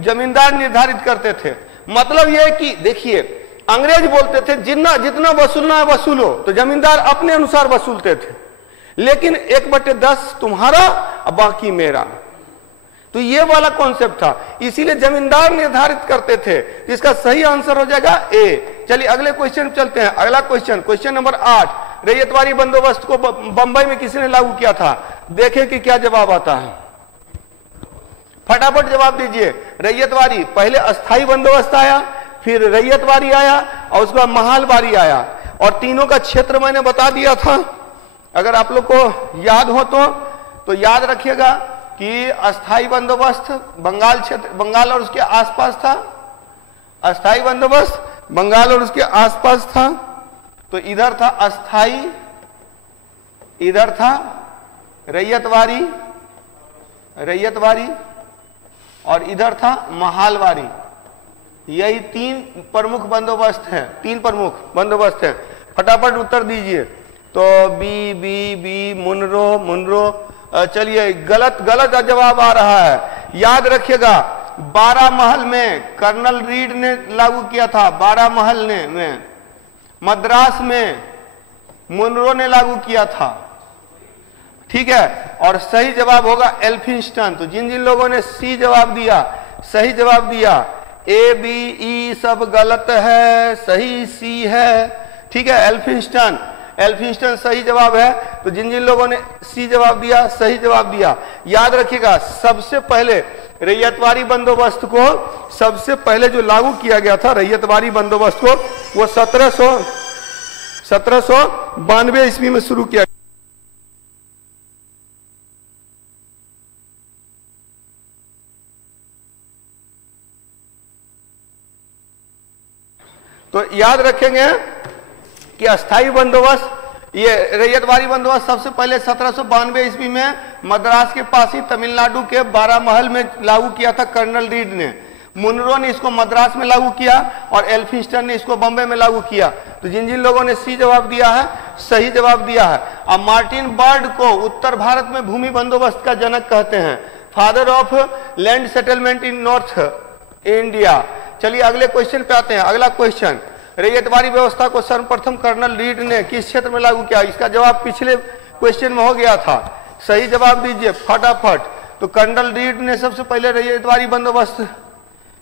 जमींदार निर्धारित करते थे, मतलब यह कि देखिए अंग्रेज बोलते थे जितना वसूलना है वसूलो, तो जमींदार अपने अनुसार वसूलते थे, लेकिन 1/10 तुम्हारा और बाकी मेरा। तो ये वाला कॉन्सेप्ट था, इसीलिए जमींदार निर्धारित करते थे। इसका सही आंसर हो जाएगा ए। चलिए अगले क्वेश्चन चलते हैं। अगला क्वेश्चन नंबर 8, रैयतवारी बंदोबस्त को बंबई में किसने लागू किया था? देखें कि क्या जवाब आता है। फटाफट जवाब दीजिए। रैयतवारी, पहले अस्थाई बंदोबस्त आया, फिर रैयतवारी आया और उसके बाद महालवारी आया, और तीनों का क्षेत्र मैंने बता दिया था। अगर आप लोग को याद हो तो याद रखिएगा कि अस्थाई बंदोबस्त बंगाल क्षेत्र, बंगाल और उसके आसपास था। अस्थाई बंदोबस्त बंगाल और उसके आसपास था। तो इधर था अस्थाई, इधर था रैयतवारी और इधर था महालवारी। यही तीन प्रमुख बंदोबस्त हैं, तीन प्रमुख बंदोबस्त हैं। फटाफट उत्तर दीजिए। तो बी मुनरो। चलिए गलत जवाब आ रहा है। याद रखिएगा 12 महल में कर्नल रीड ने लागू किया था। 12 महल में मद्रास में मुनरो ने लागू किया था, ठीक है। और सही जवाब होगा एल्फिंस्टन। तो जिन लोगों ने सी जवाब दिया, सही जवाब दिया, ए बी ई सब गलत है, सही सी है, ठीक है। एल्फिंस्टन सही जवाब है। तो जिन लोगों ने सी जवाब दिया, सही जवाब दिया। याद रखिएगा सबसे पहले रैयतवारी बंदोबस्त को सबसे पहले जो लागू किया गया था, रैयतवारी बंदोबस्त को, वो 1792 ईस्वी में शुरू किया। तो याद रखेंगे कि अस्थाई बंदोबस्त, ये रैयतवारी बंदोबस्त सबसे पहले 1792 ईस्वी में मद्रास के पास ही तमिलनाडु के 12 महल में लागू किया था कर्नल रीड ने। मुनरो ने इसको मद्रास में लागू किया और एल्फिंस्टन ने इसको बॉम्बे में लागू किया। तो जिन लोगों ने सी जवाब दिया है, सही जवाब दिया है। अब मार्टिन बर्ड को उत्तर भारत में भूमि बंदोबस्त का जनक कहते हैं, father of land settlement in north India. चलिए अगले क्वेश्चन पे आते हैं। अगला क्वेश्चन, रैयतवारी व्यवस्था को सर्वप्रथम कर्नल रीड ने किस क्षेत्र में लागू किया? इसका जवाब पिछले क्वेश्चन में हो गया था। सही जवाब दीजिए फटाफट। तो कर्नल रीड ने सबसे पहले रैयतवारी बंदोबस्त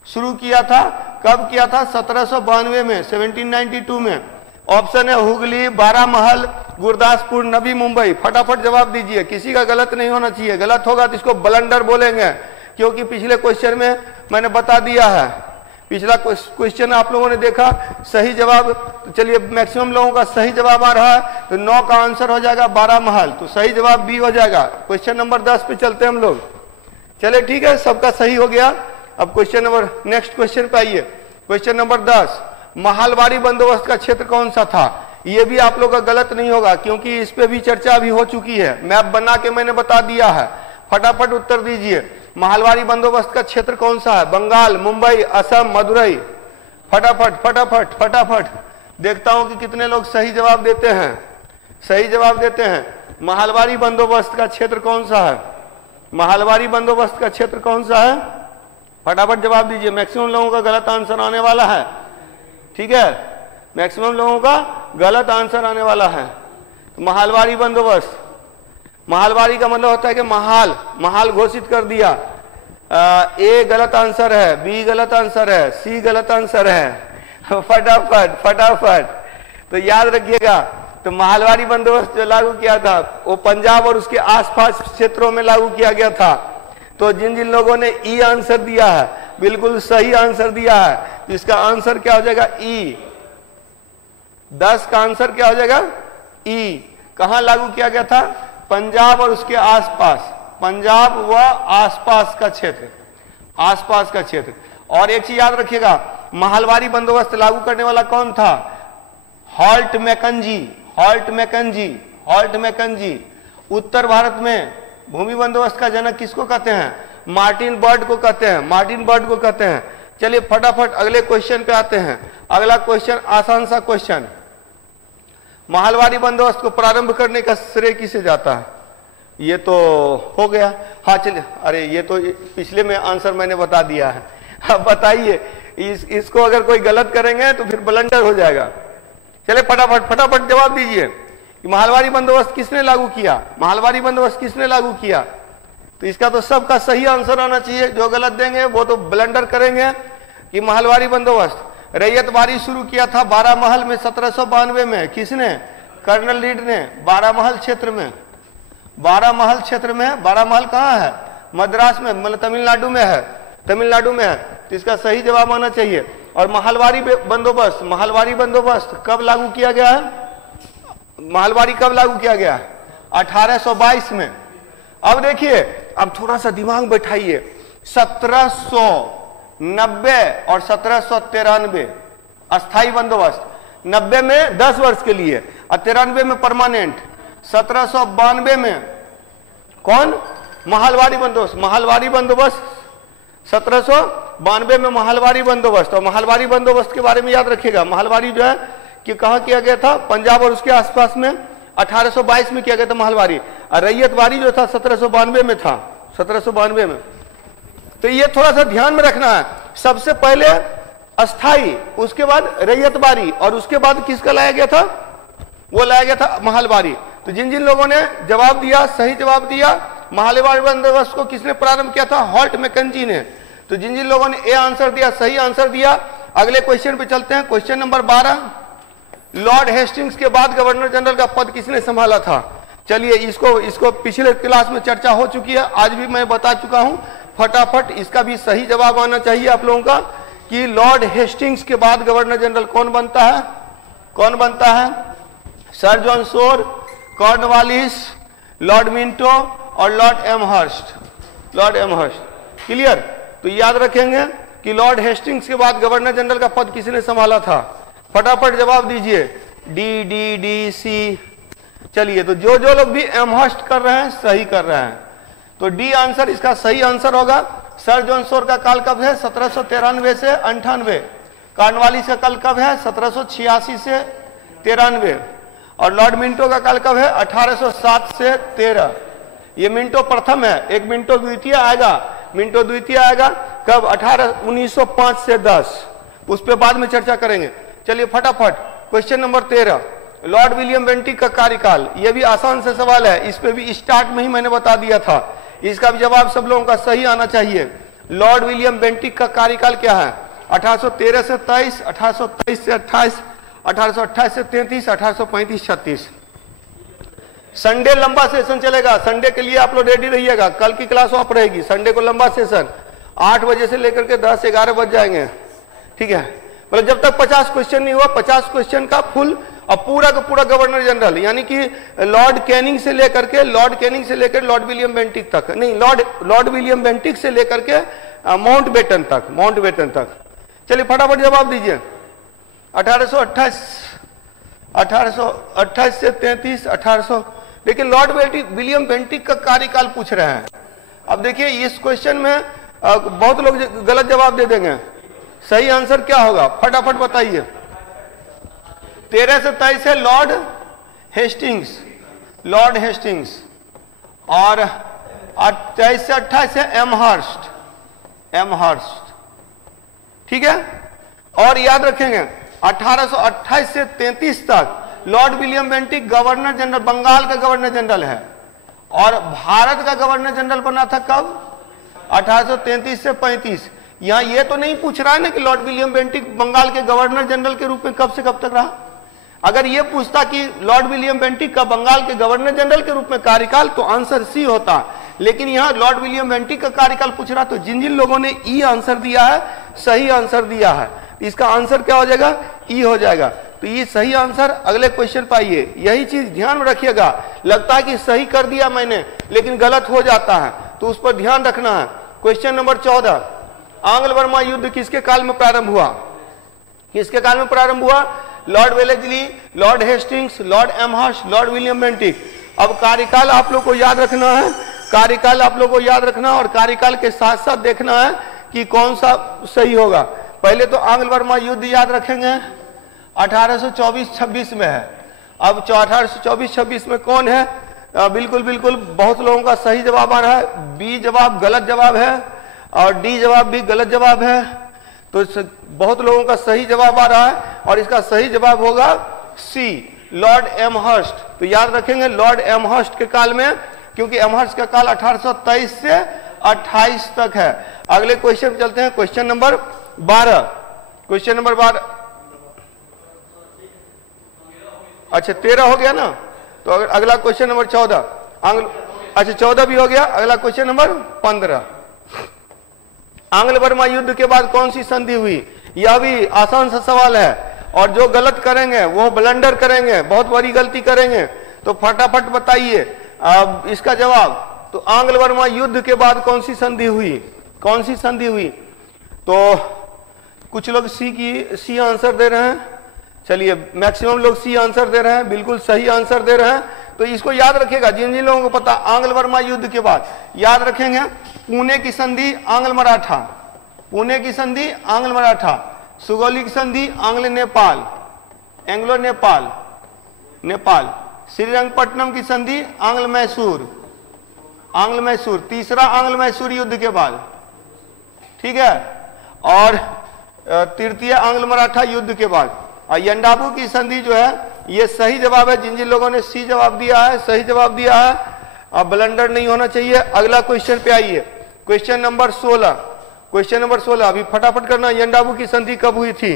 शुरू किया था। कब किया था? 1792 में, 1792 में। ऑप्शन है हुगली, 12 महल, गुरदासपुर, नवी मुंबई। फटाफट जवाब दीजिए, किसी का गलत नहीं होना चाहिए। गलत होगा तो इसको ब्लंडर बोलेंगे, क्योंकि पिछले क्वेश्चन में मैंने बता दिया है। पिछला क्वेश्चन आप लोगों ने देखा, सही जवाब। तो चलिए मैक्सिमम लोगों का सही जवाब आ रहा है, तो 9 का आंसर हो जाएगा 12 महल। तो सही जवाब बी हो जाएगा। क्वेश्चन नंबर 10 पे चलते हैं हम लोग। चलिए ठीक है, सबका सही हो गया। अब नेक्स्ट क्वेश्चन पे आइए। क्वेश्चन नंबर 10, महालवारी बंदोबस्त का क्षेत्र कौन सा था? ये भी आप लोग का गलत नहीं होगा, क्योंकि इस पे भी चर्चा अभी हो चुकी है। मैप बना के मैंने बता दिया है। फटाफट उत्तर दीजिए। महालवारी बंदोबस्त का क्षेत्र कौन सा है? बंगाल, मुंबई, असम, मदुरई। फटाफट देखता हूं कि कितने लोग सही जवाब देते हैं। सही जवाब देते हैं। महालवारी बंदोबस्त का क्षेत्र कौन सा है? महालवारी बंदोबस्त का क्षेत्र कौन सा है? फटाफट जवाब दीजिए। मैक्सिमम लोगों का गलत आंसर आने वाला है, ठीक है। मैक्सिमम लोगों का गलत आंसर आने वाला है। तो महालवारी बंदोबस्त, महालवारी का मतलब होता है कि महाल घोषित कर दिया। ए गलत आंसर है, बी गलत आंसर है, सी गलत आंसर है। फटाफट तो याद रखिएगा, तो महलवारी बंदोबस्त जो लागू किया था वो पंजाब और उसके आसपास क्षेत्रों में लागू किया गया था। तो जिन जिन लोगों ने ई आंसर दिया है, बिल्कुल सही आंसर दिया है, तो इसका आंसर क्या हो जाएगा? ई। 10 का आंसर क्या हो जाएगा? ई। कहां लागू किया गया था? पंजाब और उसके आसपास, पंजाब व आसपास का क्षेत्र, आसपास का क्षेत्र। और एक चीज याद रखिएगा, महलवारी बंदोबस्त लागू करने वाला कौन था? Holt Mackenzie, Holt Mackenzie, Holt Mackenzie. उत्तर भारत में भूमि बंदोबस्त का जनक किसको कहते हैं? मार्टिन बर्ड को कहते हैं, मार्टिन बर्ड को कहते हैं। चलिए फटाफट अगले क्वेश्चन पे आते हैं। अगला क्वेश्चन आसान सा क्वेश्चन, महलवारी बंदोबस्त को प्रारंभ करने का श्रेय किसे जाता है? ये तो हो गया। हाँ चलिए, अरे ये तो पिछले में आंसर मैंने बता दिया है। अब बताइए, इसको अगर कोई गलत करेंगे तो फिर ब्लंडर हो जाएगा। चले फटाफट फटाफट जवाब दीजिए कि महलवारी बंदोबस्त किसने लागू किया? महलवारी बंदोबस्त किसने लागू किया? तो इसका तो सबका सही आंसर आना चाहिए। जो गलत देंगे वो तो ब्लंडर करेंगे। कि महलवारी बंदोबस्त रैयतवारी शुरू किया था 12 महल में 1792 में। किसने? कर्नल रीड ने। 12 महल क्षेत्र में, 12 महल क्षेत्र में। 12 महल कहाँ है? मद्रास में, मतलब तमिलनाडु में है, तमिलनाडु में है। तो इसका सही जवाब आना चाहिए। और महलवारी बंदोबस्त, महलवारी बंदोबस्त कब लागू किया गया है? महलवारी कब लागू किया गया? 1822 में। अब देखिए, अब थोड़ा सा दिमाग बैठाइए। 1790 और 1793 अस्थाई बंदोबस्त, 90 में 10 वर्ष के लिए और 93 में परमानेंट। 1792 में कौन? महलवारी बंदोबस्त। महलवारी बंदोबस्त 1792 में महलवारी बंदोबस्त। और महलवारी बंदोबस्त के बारे में याद रखिएगा, महलवारी जो है कि कहां किया गया था? पंजाब और उसके आसपास में। 1822 में किया गया था महलवारी। और रैयतवारी जो था 1792 में था, 1792 में। तो ये थोड़ा सा ध्यान में रखना है। सबसे पहले अस्थाई, उसके बाद रैयतवारी, और उसके बाद किसका लाया गया था? वो लाया गया था महलवारी। तो जिन जिन लोगों ने जवाब दिया, सही जवाब दिया, महलवारी बंदोबस्त को किसने प्रारंभ किया था? हॉल्ट मैकेंजी ने। तो जिन जिन लोगों ने ए आंसर दिया, सही आंसर दिया। अगले क्वेश्चन पे चलते हैं। क्वेश्चन नंबर 12, लॉर्ड हेस्टिंग्स के बाद गवर्नर जनरल का पद किसने संभाला था? चलिए इसको पिछले क्लास में चर्चा हो चुकी है, आज भी मैं बता चुका हूं। फटाफट इसका भी सही जवाब आना चाहिए आप लोगों का कि लॉर्ड हेस्टिंग्स के बाद गवर्नर जनरल कौन बनता है? कौन बनता है? Sir John Shore, Cornwallis, lord Minto और lord Amherst. Lord Amherst. Clear? तो याद रखेंगे कि लॉर्ड हेस्टिंग्स के बाद गवर्नर जनरल का पद किसने संभाला था? फटाफट जवाब दीजिए। D D D C. चलिए, तो जो जो लोग भी एमहर्स्ट कर रहे हैं सही कर रहे हैं। तो डी आंसर इसका सही आंसर होगा। सर जॉन शोर का काल कब है? 1793 से 98। कॉर्नवालिस का काल कब है? 1786 से 93। और लॉर्ड मिंटो का काल कब है? 1807 से 13। ये मिंटो प्रथम है, एक मिंटो द्वितीय आएगा। मिंटो द्वितीय आएगा कब? 1905 से 10। उस पर बाद में चर्चा करेंगे। चलिए फटाफट question number 13, Lord William Bentinck का कार्यकाल। यह भी आसान से सवाल है, इस पे भी स्टार्ट में ही मैंने बता दिया था। इसका भी जवाब सब लोगों का सही आना चाहिए। लॉर्ड विलियम बेंटिक का कार्यकाल क्या है? 1813 से 23, 1823 से 28, 1828 से 33, 1835 36। संडे लंबा सेशन चलेगा। संडे के लिए आप लोग रेडी रहिएगा। कल की क्लास ऑफ रहेगी। संडे को लंबा सेशन 8 बजे से लेकर के 10-11 बज जाएंगे। ठीक है, मतलब जब तक 50 क्वेश्चन नहीं हुआ, 50 क्वेश्चन का फुल और पूरा का पूरा गवर्नर जनरल, यानी कि लॉर्ड कैनिंग से लेकर के लॉर्ड विलियम बेंटिक तक, नहीं, लॉर्ड विलियम बेंटिक से लेकर के माउंट बेटन तक। चलिए फटाफट जवाब दीजिए। 1828 से 33, 1800। लेकिन लॉर्ड विलियम बेंटिक का कार्यकाल पूछ रहे हैं। अब देखिए इस क्वेश्चन में बहुत लोग गलत जवाब दे देंगे। सही आंसर क्या होगा? फटाफट बताइए। 13 से 23 है लॉर्ड हेस्टिंग्स, और 23 से 28 है एमहर्स्ट। ठीक है, और याद रखेंगे 1828 से 33 तक Lord William Bentinck governor general, Bengal का गवर्नर जनरल है। और भारत का गवर्नर जनरल बना था कब? 1833 से 35। यहां ये तो नहीं पूछ रहा है ना कि लॉर्ड विलियम बेंटिक बंगाल के गवर्नर जनरल के रूप में कब से कब तक रहा। अगर ये पूछता कि लॉर्ड विलियम बेंटिक का बंगाल के गवर्नर जनरल के रूप में कार्यकाल, तो आंसर सी होता। लेकिन यहां लॉर्ड विलियम बेंटिक का कार्यकाल पूछ रहा, तो जिन जिन लोगों ने ई आंसर दिया है, सही आंसर दिया है, इसका आंसर क्या हो जाएगा, ई हो जाएगा। तो ये सही आंसर। अगले क्वेश्चन पे आइए, यही चीज ध्यान में रखिएगा। लगता है कि सही कर दिया मैंने, लेकिन गलत हो जाता है, तो उस पर ध्यान रखना है। क्वेश्चन नंबर 14, आंग्ल बर्मा युद्ध किसके काल में प्रारंभ हुआ? किसके काल में प्रारंभ हुआ? Lord Wellesley, Lord Hastings, Lord Amherst, Lord William Bentinck. अब कार्यकाल आप लोग को याद रखना है, कार्यकाल आप लोग को याद रखना, और कार्यकाल के साथ साथ देखना है कि कौन सा सही होगा। पहले तो आंग्ल बर्मा युद्ध याद रखेंगे, 1824-26 में है। अब 1824-26 में कौन है? बिल्कुल बिल्कुल बहुत लोगों का सही जवाब आ रहा है। बी जवाब गलत जवाब है, और डी जवाब भी गलत जवाब है। तो बहुत लोगों का सही जवाब आ रहा है, और इसका सही जवाब होगा सी, लॉर्ड एमहर्स्ट। तो याद रखेंगे लॉर्ड एमहर्स्ट के काल में, क्योंकि एमहर्स्ट का काल 1823 से 28 तक है। अगले क्वेश्चन पे चलते हैं, क्वेश्चन नंबर 12। क्वेश्चन नंबर 12, अच्छा 13 हो गया ना, तो अगला क्वेश्चन नंबर 14 अच्छा 14 भी हो गया। अगला क्वेश्चन नंबर 15, आंग्ल बर्मा युद्ध के बाद कौन सी संधि हुई? यह भी आसान सा सवाल है, और जो गलत करेंगे वो ब्लंडर करेंगे, बहुत बड़ी गलती करेंगे। तो फटाफट बताइए अब इसका जवाब। तो आंग्ल बर्मा युद्ध के बाद कौन सी संधि हुई? कौन सी संधि हुई? तो कुछ लोग सी आंसर दे रहे हैं। चलिए मैक्सिमम लोग सी आंसर दे रहे हैं, बिल्कुल सही आंसर दे रहे हैं। तो इसको याद रखिएगा, जिन जिन लोगों को पता आंग्ल बर्मा युद्ध के बाद याद रखेंगे। पुणे की संधि आंग्ल मराठा, पुणे की संधि आंग्ल मराठा, सुगौली की संधि आंग्ल नेपाल, एंग्लो नेपाल, नेपाल, श्रीरंगपट्टनम की संधि आंग्ल मैसूर, आंग्ल मैसूर, तीसरा आंग्ल मैसूर युद्ध के बाद, ठीक है, और तृतीय आंग्ल मराठा युद्ध के बाद। और यंडाबू की संधि जो है ये सही जवाब है। जिन जिन लोगों ने सी जवाब दिया है, सही जवाब दिया है, अब ब्लंडर नहीं होना चाहिए। अगला क्वेश्चन पे आइए, क्वेश्चन नंबर 16। क्वेश्चन नंबर 16 अभी फटाफट करना, यंडाबू की संधि कब हुई थी?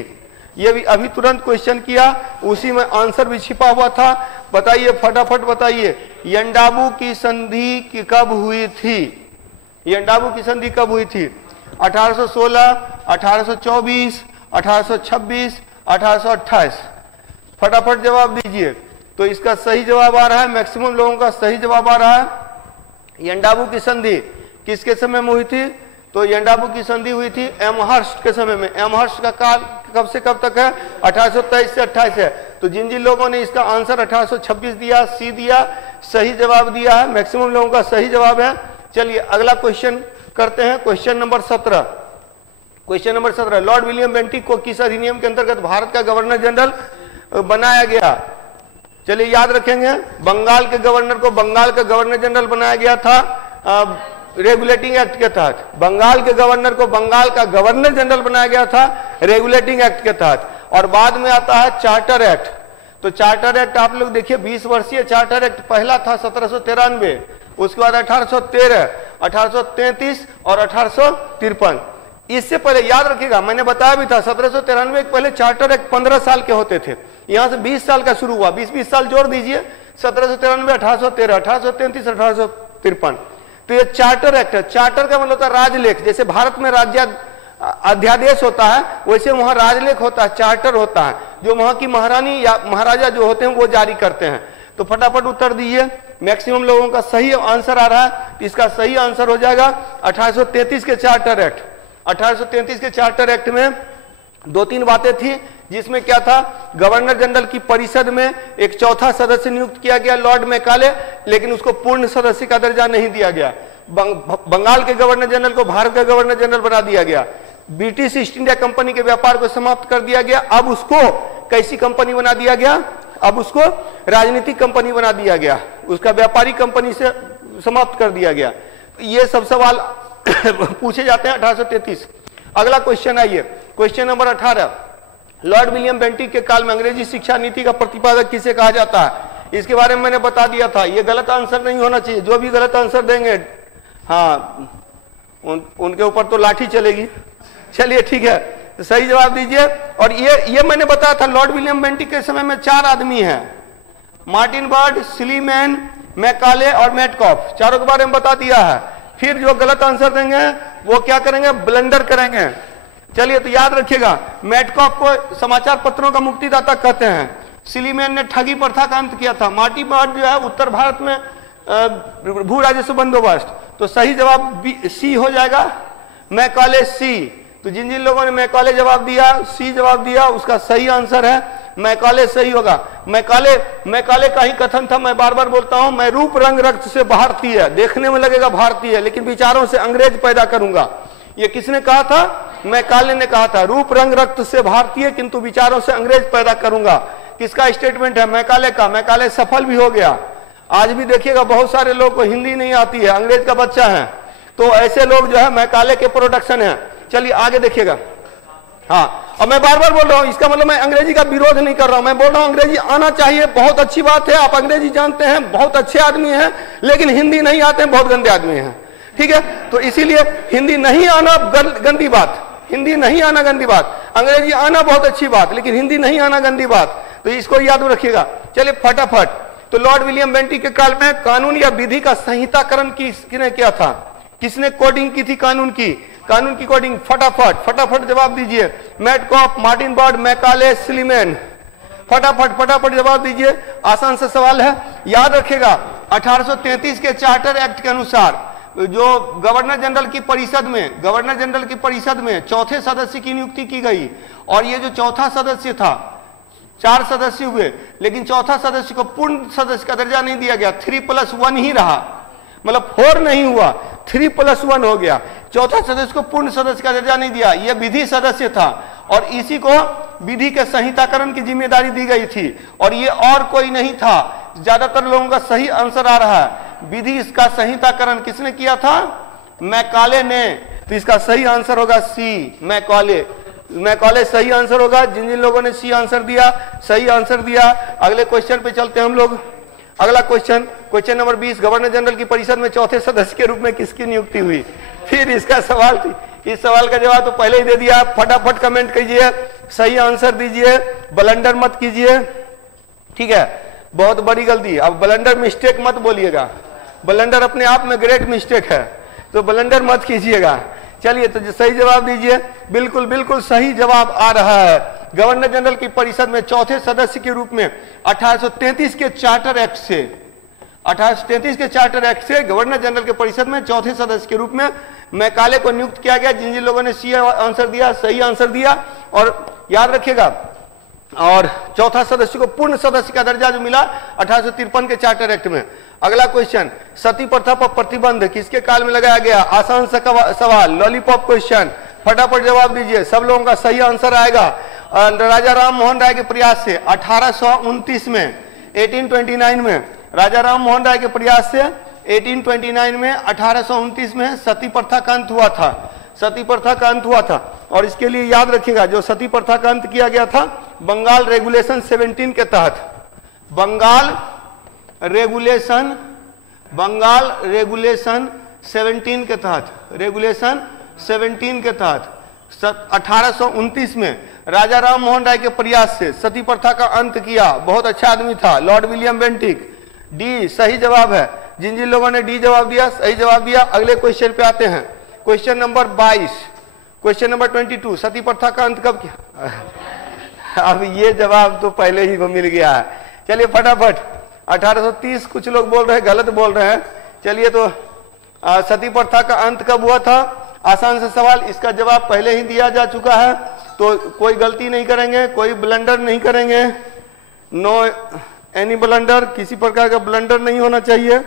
ये भी अभी तुरंत क्वेश्चन किया, उसी में आंसर भी छिपा हुआ था। बताइए फटाफट बताइए, यंडाबू की संधि कब हुई थी? यंडाबू की संधि कब हुई थी? 1816, 1824, 1826, 1828। फटाफट जवाब दीजिए। तो इसका सही जवाब आ रहा है, मैक्सिमम लोगों का सही जवाब आ रहा है। यंडाबू की संधि किसके समय में हुई थी? तो यंडाबू की संधि हुई थी एमहर्स्ट के समय में। एमहर्स्ट का काल कब से कब तक है? 1823 से 28 है। तो जिन जिन लोगों ने इसका आंसर 1826 दिया, सी दिया, सही जवाब दिया है, मैक्सिमम लोगों का सही जवाब है। चलिए अगला क्वेश्चन करते हैं, question number 17। Question number 17, Lord William Bentinck को किस अधिनियम के अंतर्गत भारत का गवर्नर जनरल बनाया गया? चलिए याद रखेंगे, बंगाल के गवर्नर को बंगाल का गवर्नर जनरल बनाया गया था रेगुलेटिंग एक्ट के तहत। बंगाल के गवर्नर को बंगाल का गवर्नर जनरल बनाया गया था रेगुलेटिंग एक्ट के तहत। और बाद में आता है चार्टर एक्ट। तो चार्टर एक्ट आप लोग देखिए, 20 वर्षीय चार्टर एक्ट पहला था 1793, उसके बाद 1813, 1833 और 1853। इससे पहले याद रखिएगा, मैंने बताया भी था 1793 पहले चार्टर एक्ट 15 साल के होते थे, यहां से 20 साल का शुरू हुआ। 20-20 साल जोड़ दीजिए, 1793, 1813, 1833, 1853। तो ये चार्टर एक्ट है। चार्टर का मतलब होता है राजलेख। जैसे भारत में राज्य अध्यादेश होता है, वैसे वहां राजलेख होता है, चार्टर होता है, जो वहां की महारानी या महाराजा जो होते हैं वो जारी करते हैं। तो फटाफट उत्तर दीजिए, मैक्सिमम लोगों का सही आंसर आ रहा है। इसका सही आंसर हो जाएगा 1833 के चार्टर एक्ट। 1833 के चार्टर एक्ट में 2-3 बातें थी, जिसमें क्या था, गवर्नर जनरल की परिषद में एक चौथा सदस्य नियुक्त किया गया, लॉर्ड मैकाले, लेकिन उसको पूर्ण सदस्य का दर्जा नहीं दिया गया। बंगाल के गवर्नर जनरल को भारत का गवर्नर जनरल बना दिया गया। ब्रिटिश ईस्ट इंडिया कंपनी के व्यापार को समाप्त कर दिया गया। अब उसको कैसी कंपनी बना दिया गया? अब उसको राजनीतिक कंपनी बना दिया गया, उसका व्यापारिक कंपनी से समाप्त कर दिया गया। ये सब सवाल पूछे जाते हैं 1833। अगला क्वेश्चन आइए, question number 18, Lord William Bentinck के काल में अंग्रेजी शिक्षा नीति का प्रतिपादक किसे कहा जाता है? इसके बारे में मैंने बता दिया था, ये गलत आंसर नहीं होना चाहिए। जो भी गलत आंसर देंगे, हाँ, उनके ऊपर तो लाठी चलेगी। चलिए ठीक है, तो सही जवाब दीजिए। और ये मैंने बताया था लॉर्ड विलियम बेंटिक के समय में 4 आदमी हैं, मार्टिन बर्ड, सीलीमैन, मैकाले और मेटकॉफ, चारों के बारे में बता दिया है। फिर जो गलत आंसर देंगे वो क्या करेंगे, ब्लंडर करेंगे। चलिए तो याद रखिएगा, मेटकॉफ को समाचार पत्रों का मुक्तिदाता कहते हैं, सीलीमैन ने ठगी प्रथा का अंत किया था, मार्टिन बर्ड जो है उत्तर भारत में भू राजस्व बंदोबस्त, तो सही जवाब सी हो जाएगा, मैकाले सी। तो जिन जिन लोगों ने मैकाले जवाब दिया, सी जवाब दिया, उसका सही आंसर है मैकाले सही होगा। मैकाले का ही कथन था, मैं बार बार बोलता हूं, मैं रूप रंग रक्त से भारतीय, देखने में लगेगा भारतीय लेकिन विचारों से अंग्रेज पैदा करूंगा। ये किसने कहा था, मैकाले ने कहा था, रूप रंग रक्त से भारतीय किंतु विचारों से अंग्रेज पैदा करूंगा। किसका स्टेटमेंट है, मैकाले का। मैकाले सफल भी हो गया। आज भी देखिएगा बहुत सारे लोग को हिंदी नहीं आती है, अंग्रेज का बच्चा है, तो ऐसे लोग जो है मैकाले के प्रोडक्शन है। चलिए आगे देखिएगा। हाँ, और मैं बार बार बोल रहा हूं, इसका मतलब मैं अंग्रेजी का विरोध नहीं कर रहा हूं, मैं बोल रहा हूं अंग्रेजी आना चाहिए, बहुत अच्छी बात है, आप अंग्रेजी जानते हैं, बहुत अच्छे आदमी हैं, लेकिन हिंदी नहीं आते हैं, बहुत गंदे आदमी हैं। ठीक है, तो इसीलिए हिंदी नहीं आना गंदी बात, हिंदी नहीं आना गंदी बात, अंग्रेजी आना बहुत अच्छी बात, लेकिन हिंदी नहीं आना गंदी बात, तो इसको याद रखिएगा। चलिए फटाफट, तो लॉर्ड विलियम बेंटिक के काल में कानून या विधि का संहिताकरण किसने किया था, किसने कोडिंग की थी कानून की, कानून की कोडिंग, फटाफट जवाब दीजिए। मेटकॉफ, मार्टिन बर्ड, मैकाले, सीलीमैन, फटाफट जवाब दीजिए। आसान सा सवाल है, याद रखिएगा 1833 के चार्टर एक्ट के अनुसार जो गवर्नर जनरल की परिषद में चौथे सदस्य की नियुक्ति की गई, और ये जो चौथा सदस्य था, 4 सदस्य हुए, लेकिन चौथा सदस्य को पूर्ण सदस्य का दर्जा नहीं दिया गया, 3+1 ही रहा, मतलब 4 नहीं हुआ, 3+1 हो गया। चौथा सदस्य को पूर्ण सदस्य का दर्जा नहीं दिया, यह विधि सदस्य था, और इसी को विधि के संहिताकरण की जिम्मेदारी दी गई थी, और ये और कोई नहीं था। ज्यादातर लोगों का सही आंसर आ रहा है, विधि इसका संहिताकरण किसने किया था, मैकाले ने, तो इसका सही आंसर होगा सी, मैकाले सही आंसर होगा। जिन जिन लोगों ने सी आंसर दिया, सही आंसर दिया। अगले क्वेश्चन पे चलते हैं हम लोग। अगला क्वेश्चन नंबर 20, गवर्नर जनरल की परिषद में चौथे सदस्य के रूप में किसकी नियुक्ति हुई। फिर इसका सवाल थी, इस सवाल का जवाब तो पहले ही दे दिया। फटाफट कमेंट कीजिए, सही आंसर दीजिए, ब्लंडर मत कीजिए। ठीक है, बहुत बड़ी गलती, अब ब्लंडर मिस्टेक मत बोलिएगा, ब्लंडर अपने आप में ग्रेट मिस्टेक है, तो ब्लंडर मत कीजिएगा। चलिए तो सही जवाब दीजिए, बिल्कुल सही जवाब आ रहा है। गवर्नर जनरल की परिषद में चौथे सदस्य के रूप में 1833 के चार्टर एक्ट से, 1833 के चार्टर एक्ट से गवर्नर जनरल के परिषद में चौथे सदस्य के रूप में मैकाले को नियुक्त किया गया। जिन जिन लोगों ने सी आंसर दिया, सही आंसर दिया, और याद रखिएगा, और चौथा सदस्य को पूर्ण सदस्य का दर्जा जो मिला 1853 के चार्टर एक्ट में। अगला क्वेश्चन, सती प्रथा पर प्रतिबंध किसके काल में लगाया गया। आसान सा सवाल, लॉलीपॉप क्वेश्चन, फटाफट जवाब दीजिए, सब लोगों का सही आंसर आएगा। राजा राम मोहन राय के प्रयास से 1829 में, 1829 में, राजा राम मोहन राय के प्रयास से 1829 में, 1829 में सती प्रथा का अंत हुआ था, सती प्रथा का अंत हुआ था। और इसके लिए याद रखिएगा, जो सती प्रथा का अंत किया गया था बंगाल रेगुलेशन 17 के तहत, बंगाल रेगुलेशन 17 के तहत, रेगुलेशन 17 के तहत 1829 में राजा राम मोहन राय के प्रयास से सती प्रथा का अंत किया। बहुत अच्छा आदमी था, लॉर्ड विलियम बेंटिक। डी सही जवाब है। जिन जिन लोगों ने डी जवाब दिया, सही जवाब दिया। अगले क्वेश्चन पे आते हैं, क्वेश्चन नंबर 22, क्वेश्चन नंबर 22, सती प्रथा का अंत कब किया। अब ये जवाब तो पहले ही मिल गया है। चलिए फटाफट, 1830 कुछ लोग बोल रहे हैं, गलत बोल रहे हैं। चलिए तो सती प्रथा का अंत कब हुआ था। आसान सा सवाल, इसका जवाब पहले ही दिया जा चुका है, तो कोई गलती नहीं करेंगे, कोई ब्लंडर नहीं करेंगे, नो एनी ब्लंडर, किसी प्रकार का ब्लंडर नहीं होना चाहिए।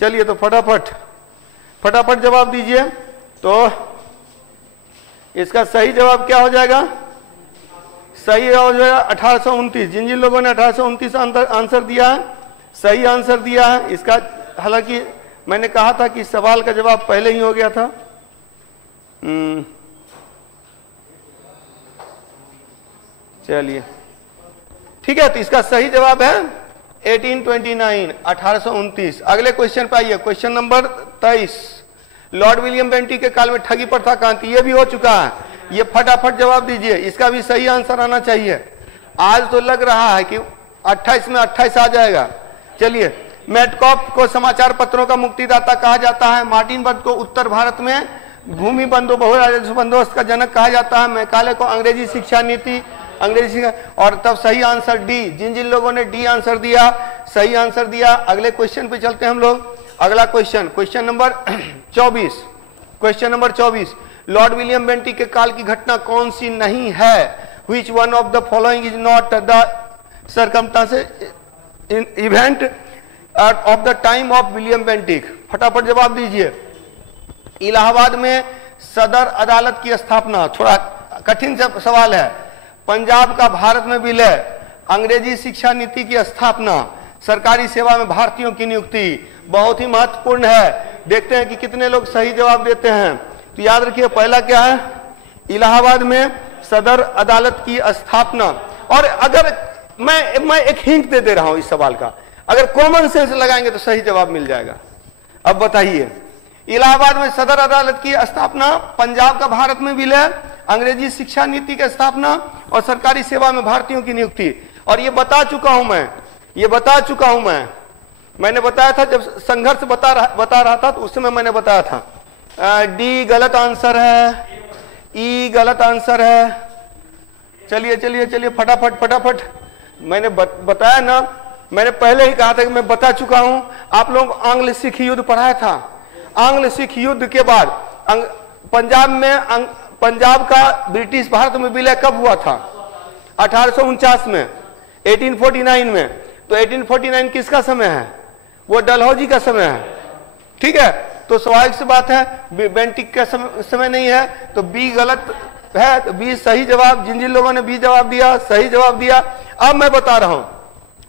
चलिए तो फटाफट जवाब दीजिए। तो इसका सही जवाब क्या हो जाएगा, सही हो जाएगा 1829। जिन जिन लोगों ने 1829 आंसर दिया है, सही आंसर दिया है इसका। हालांकि मैंने कहा था कि सवाल का जवाब पहले ही हो गया था। चलिए ठीक है, तो इसका सही जवाब है 1829, 1829। अगले क्वेश्चन पे आइए, question number 23, Lord William Bentinck के काल में ठगी प्रथा का अंत, ये भी हो चुका है। ये फटाफट जवाब दीजिए, इसका भी सही आंसर आना चाहिए। आज तो लग रहा है कि 28 में 28 आ जाएगा। चलिए, मेटकॉफ को समाचार पत्रों का मुक्तिदाता कहा जाता है। मार्टिन बर्ग को उत्तर भारत में भूमि बंदोबस्त का जनक कहा जाता है। मैकाले को अंग्रेजी शिक्षा नीति, अंग्रेजी, और तब सही आंसर डी। जिन जिन लोगों ने डी आंसर दिया, सही आंसर दिया। अगले क्वेश्चन पे चलते हैं हम लोग। अगला question, question number 24। Question number 24, Lord William Bentinck के काल की घटना कौन सी नहीं है? Which one of the following is not the circumstances event of the time of William Bentinck? फटाफट जवाब दीजिए। इलाहाबाद में सदर अदालत की स्थापना, थोड़ा कठिन सवाल है। पंजाब का भारत में विलय, अंग्रेजी शिक्षा नीति की स्थापना, सरकारी सेवा में भारतीयों की नियुक्ति। बहुत ही महत्वपूर्ण है। देखते हैं कि कितने लोग सही जवाब देते हैं। तो याद रखिए, पहला क्या है? इलाहाबाद में सदर अदालत की स्थापना। और अगर मैं एक हिंट दे रहा हूं इस सवाल का, अगर कॉमन सेंस लगाएंगे तो सही जवाब मिल जाएगा। अब बताइए, इलाहाबाद में सदर अदालत की स्थापना, पंजाब का भारत में विलय, अंग्रेजी शिक्षा नीति की स्थापना और सरकारी सेवा में भारतीयों की नियुक्ति। और ये बता चुका हूं मैं, ये बता चुका हूं मैंने बताया था जब संघर्ष बता रहा था, तो उस समय मैंने बताया था। डी गलत आंसर है, ई गलत आंसर है। चलिए चलिए चलिए, फटाफट मैंने बताया ना, मैंने पहले ही कहा था कि मैं बता चुका हूं। आप लोग आंग्ल सिख युद्ध पढ़ाया था। आंग्ल सिख युद्ध के बाद पंजाब का ब्रिटिश भारत में विलय कब हुआ था? 1849 में, 1849 में। तो 1849 किसका समय है? वो डलहौजी का समय है। ठीक है, तो स्वाभाविक सी बात है, बेंटिक का समय नहीं है, तो बी गलत है। तो बी सही जवाब। जिन जिन लोगों ने बी जवाब दिया, सही जवाब दिया। अब मैं बता रहा हूं,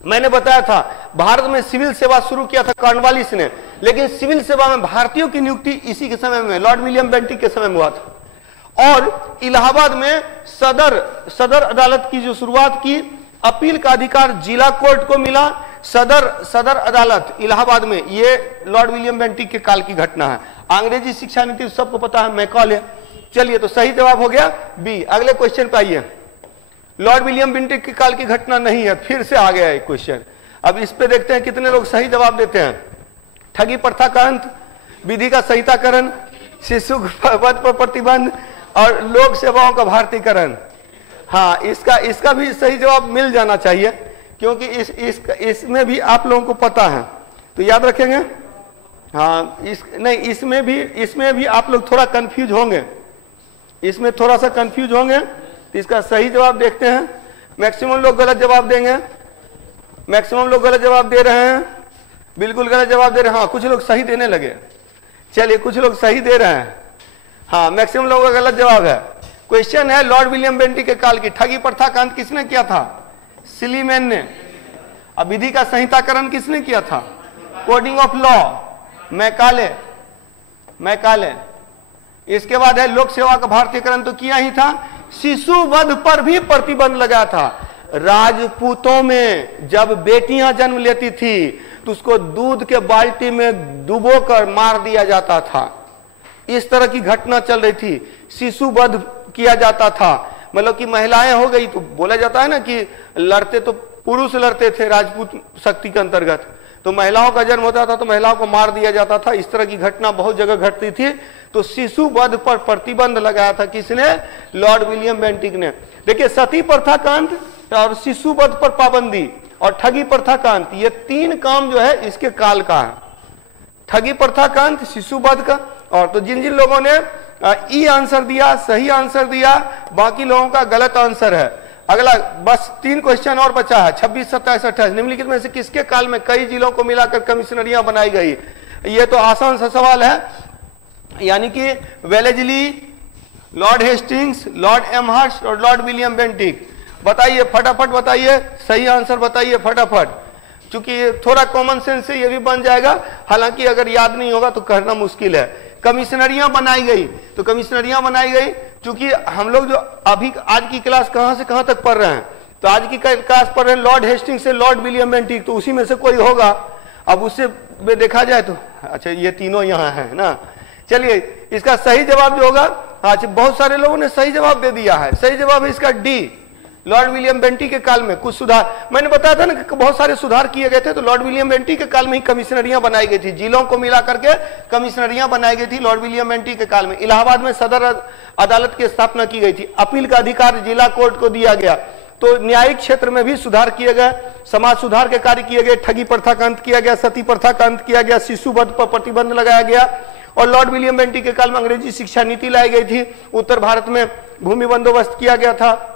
मैंने बताया था भारत में सिविल सेवा शुरू किया था कॉर्नवालिस ने, लेकिन सिविल सेवा में भारतीयों की नियुक्ति इसी के समय में, लॉर्ड विलियम बेंटिक के समय में हुआ था। और इलाहाबाद में सदर अदालत की जो शुरुआत की, अपील का अधिकार जिला कोर्ट को मिला। सदर अदालत इलाहाबाद में, ये लॉर्ड विलियम बेंटिक के काल की घटना है। अंग्रेजी शिक्षा नीति सबको पता है, मैकाले। चलिए, तो सही जवाब हो गया बी। अगले क्वेश्चन पे आइए। लॉर्ड विलियम बेंटिक के काल की घटना नहीं है, फिर से आ गया एक क्वेश्चन। अब इस पे देखते हैं कितने लोग सही जवाब देते हैं। ठगी प्रथा का अंत, विधि का संहिताकरण, शिशु वध पर प्रतिबंध और लोक सेवाओं का भारतीयकरण। हाँ, इसका भी सही जवाब मिल जाना चाहिए, क्योंकि इसमें भी आप लोगों को पता है, तो याद रखेंगे। हाँ, इसमें भी आप लोग थोड़ा कंफ्यूज होंगे, इसमें थोड़ा सा कंफ्यूज होंगे। तो इसका सही जवाब देखते हैं। मैक्सिमम लोग गलत जवाब देंगे, मैक्सिमम लोग गलत जवाब दे रहे हैं, बिल्कुल गलत जवाब दे रहे हैं। हाँ, कुछ लोग सही देने लगे। चलिए, कुछ लोग सही दे रहे हैं। हाँ, मैक्सिमम लोगों का गलत जवाब है। क्वेश्चन है, लॉर्ड विलियम बेंटिक के काल की ठगी प्रथा का अंत किसने किया था? सिलीमैन ने। अब विधि का संहिताकरण किसने किया था? Coding of law, Macaulay. इसके बाद है लोक सेवा का भारतीयकरण, तो किया ही था। शिशु वध पर भी प्रतिबंध लगा था। राजपूतों में जब बेटियां जन्म लेती थी तो उसको दूध के बाल्टी में डुबोकर मार दिया जाता था। इस तरह की घटना चल रही थी। शिशु वध किया जाता था, मतलब कि महिलाएं हो गई तो बोला जाता है ना कि लड़ते तो पुरुष लड़ते थे राजपूत शक्ति के अंतर्गत, तो महिलाओं का जन्म होता था तो महिलाओं को मार दिया जाता था। इस तरह की घटना बहुत जगह घटती थी। तो शिशु वध पर प्रतिबंध लगाया था किसने? लॉर्ड विलियम बेंटिक ने। देखिए, सती प्रथा का अंत और शिशु वध पर पाबंदी और ठगी प्रथा का अंत, ये तीन काम जो है इसके काल का है। ठगी प्रथा का अंत, शिशु वध का, और तो जिन जिन लोगों ने ई आंसर दिया, सही आंसर दिया, बाकी लोगों का गलत आंसर है। अगला बस 3 क्वेश्चन और बचा है। 26, 27, 28 निम्नलिखित में से किसके काल में कई जिलों को मिलाकर कमिश्नरियां बनाई गई? ये तो आसान सा सवाल है, यानी कि Wellesley, Lord Hastings, Lord Amherst और लॉर्ड विलियम बेंटिक। बताइए, फटाफट बताइए, सही आंसर बताइए फटाफट, क्योंकि थोड़ा कॉमन सेंस से ये भी बन जाएगा। हालांकि अगर याद नहीं होगा तो कहना मुश्किल है। कमिश्नरियां बनाई गई, तो कमिश्नरियां बनाई गई क्योंकि हम लोग जो अभी आज की क्लास कहां से कहां तक पढ़ रहे हैं, तो आज की क्लास पढ़ रहे हैं लॉर्ड हेस्टिंग्स से लॉर्ड विलियम बेंटिक, तो उसी में से कोई होगा। अब उससे देखा जाए तो अच्छा, ये तीनों यहाँ है ना। चलिए, इसका सही जवाब जो होगा, हाँ, बहुत सारे लोगों ने सही जवाब दे दिया है। सही जवाब है इसका डी, लॉर्ड विलियम बेंटिक के काल में कुछ सुधार। मैंने बताया था ना कि बहुत सारे सुधार किए गए थे, तो लॉर्ड विलियम बेंटिक के काल में ही कमिश्नरियां बनाई गई थी, जिलों को मिला करके कमिश्नरियां बनाई गई थी लॉर्ड विलियम बेंटिक के काल में। इलाहाबाद में सदर अदालत की स्थापना की गई थी, अपील का अधिकार जिला कोर्ट को दिया गया। तो न्यायिक क्षेत्र में भी सुधार किए गए, समाज सुधार के कार्य किए गए, ठगी प्रथा का अंत किया गया, सती प्रथा का अंत किया गया, शिशु वध पर प्रतिबंध लगाया गया, और लॉर्ड विलियम बेंटिक के काल में अंग्रेजी शिक्षा नीति लाई गई थी। उत्तर भारत में भूमि बंदोबस्त किया गया था।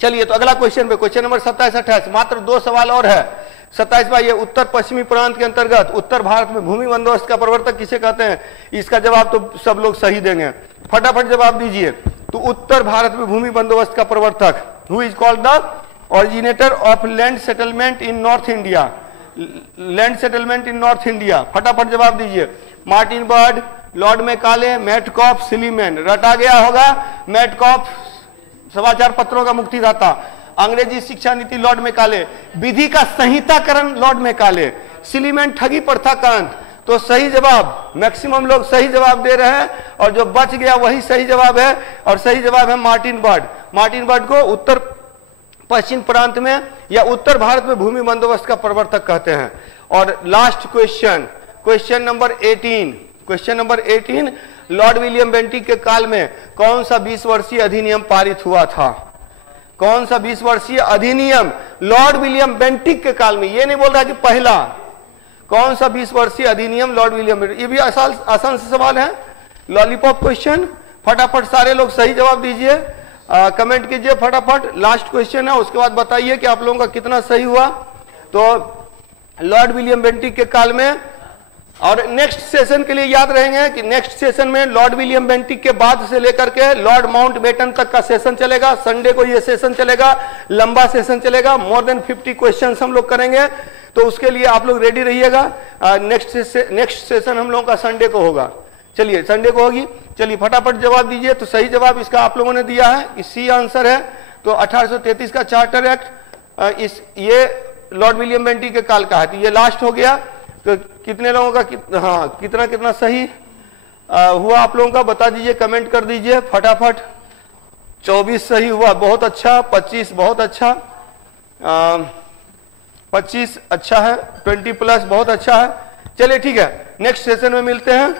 चलिए, तो अगला क्वेश्चन पे, क्वेश्चन नंबर 27-28, मात्र 2 सवाल और है। 27वां, ये उत्तर पश्चिमी प्रांत के अंतर्गत उत्तर भारत में भूमि बंदोबस्त का प्रवर्तक किसे कहते हैं? इसका जवाब तो सब लोग सही देंगे, फटाफट जवाब दीजिए। तो उत्तर भारत में भूमि बंदोबस्त का प्रवर्तक, who is called the originator of land settlement in north India, land settlement in north India, फटाफट जवाब दीजिए। Martin Bird, lord Macaulay, Metcalfe, Sleeman. रटा गया होगा, मैटकॉफ समाचार पत्रों का मुक्तिदाता, अंग्रेजी शिक्षा नीति लॉर्ड मैकाले, विधि का संहिताकरण लॉर्ड मैकाले, सिलीमैन ठगी प्रथा का अंत। तो सही जवाब, मैक्सिमम लोग सही जवाब दे रहे हैं, और जो बच गया वही सही जवाब है, और सही जवाब है मार्टिन बर्ड। मार्टिन बर्ड को उत्तर पश्चिम प्रांत में या उत्तर भारत में भूमि बंदोबस्त का प्रवर्तक कहते हैं। और last question, question number 18, question number 18, Lord William Bentinck के काल में कौन सा 20 वर्षीय अधिनियम पारित हुआ था? कौन सा 20 वर्षीय अधिनियम लॉर्ड विलियम बेंटिक के काल में? ये नहीं बोल रहा कि पहला, कौन सा 20 वर्षीय अधिनियम लॉर्ड विलियम बेंटिक? ये भी आसान से सवाल है, लॉलीपॉप क्वेश्चन। फटाफट सारे लोग सही जवाब दीजिए, कमेंट कीजिए फटाफट। लास्ट क्वेश्चन है, उसके बाद बताइए कि आप लोगों का कितना सही हुआ। तो लॉर्ड विलियम बेंटिक के काल में, और नेक्स्ट सेशन के लिए याद रहेंगे कि नेक्स्ट सेशन में लॉर्ड विलियम बेंटिक के बाद से लेकर के लॉर्ड माउंटबेटन तक का सेशन चलेगा। संडे को ये सेशन चलेगा, लंबा सेशन चलेगा, मोर देन 50 क्वेश्चंस हम लोग करेंगे। तो उसके लिए आप लोग रेडी रहिएगा। नेक्स्ट सेशन हम लोगों का संडे को होगा। चलिए, संडे को होगी। चलिए फटाफट जवाब दीजिए। तो सही जवाब इसका आप लोगों ने दिया है कि सी आंसर है। तो 1833 का चार्टर एक्ट ये लॉर्ड विलियम बेंटिक के काल का है। तो ये लास्ट हो गया। तो कितने लोगों का हाँ कितना सही हुआ आप लोगों का बता दीजिए, कमेंट कर दीजिए फटाफट। 24 सही हुआ, बहुत अच्छा। 25 बहुत अच्छा, 25 अच्छा है, 20 प्लस बहुत अच्छा है। चलिए ठीक है, नेक्स्ट सेशन में मिलते हैं।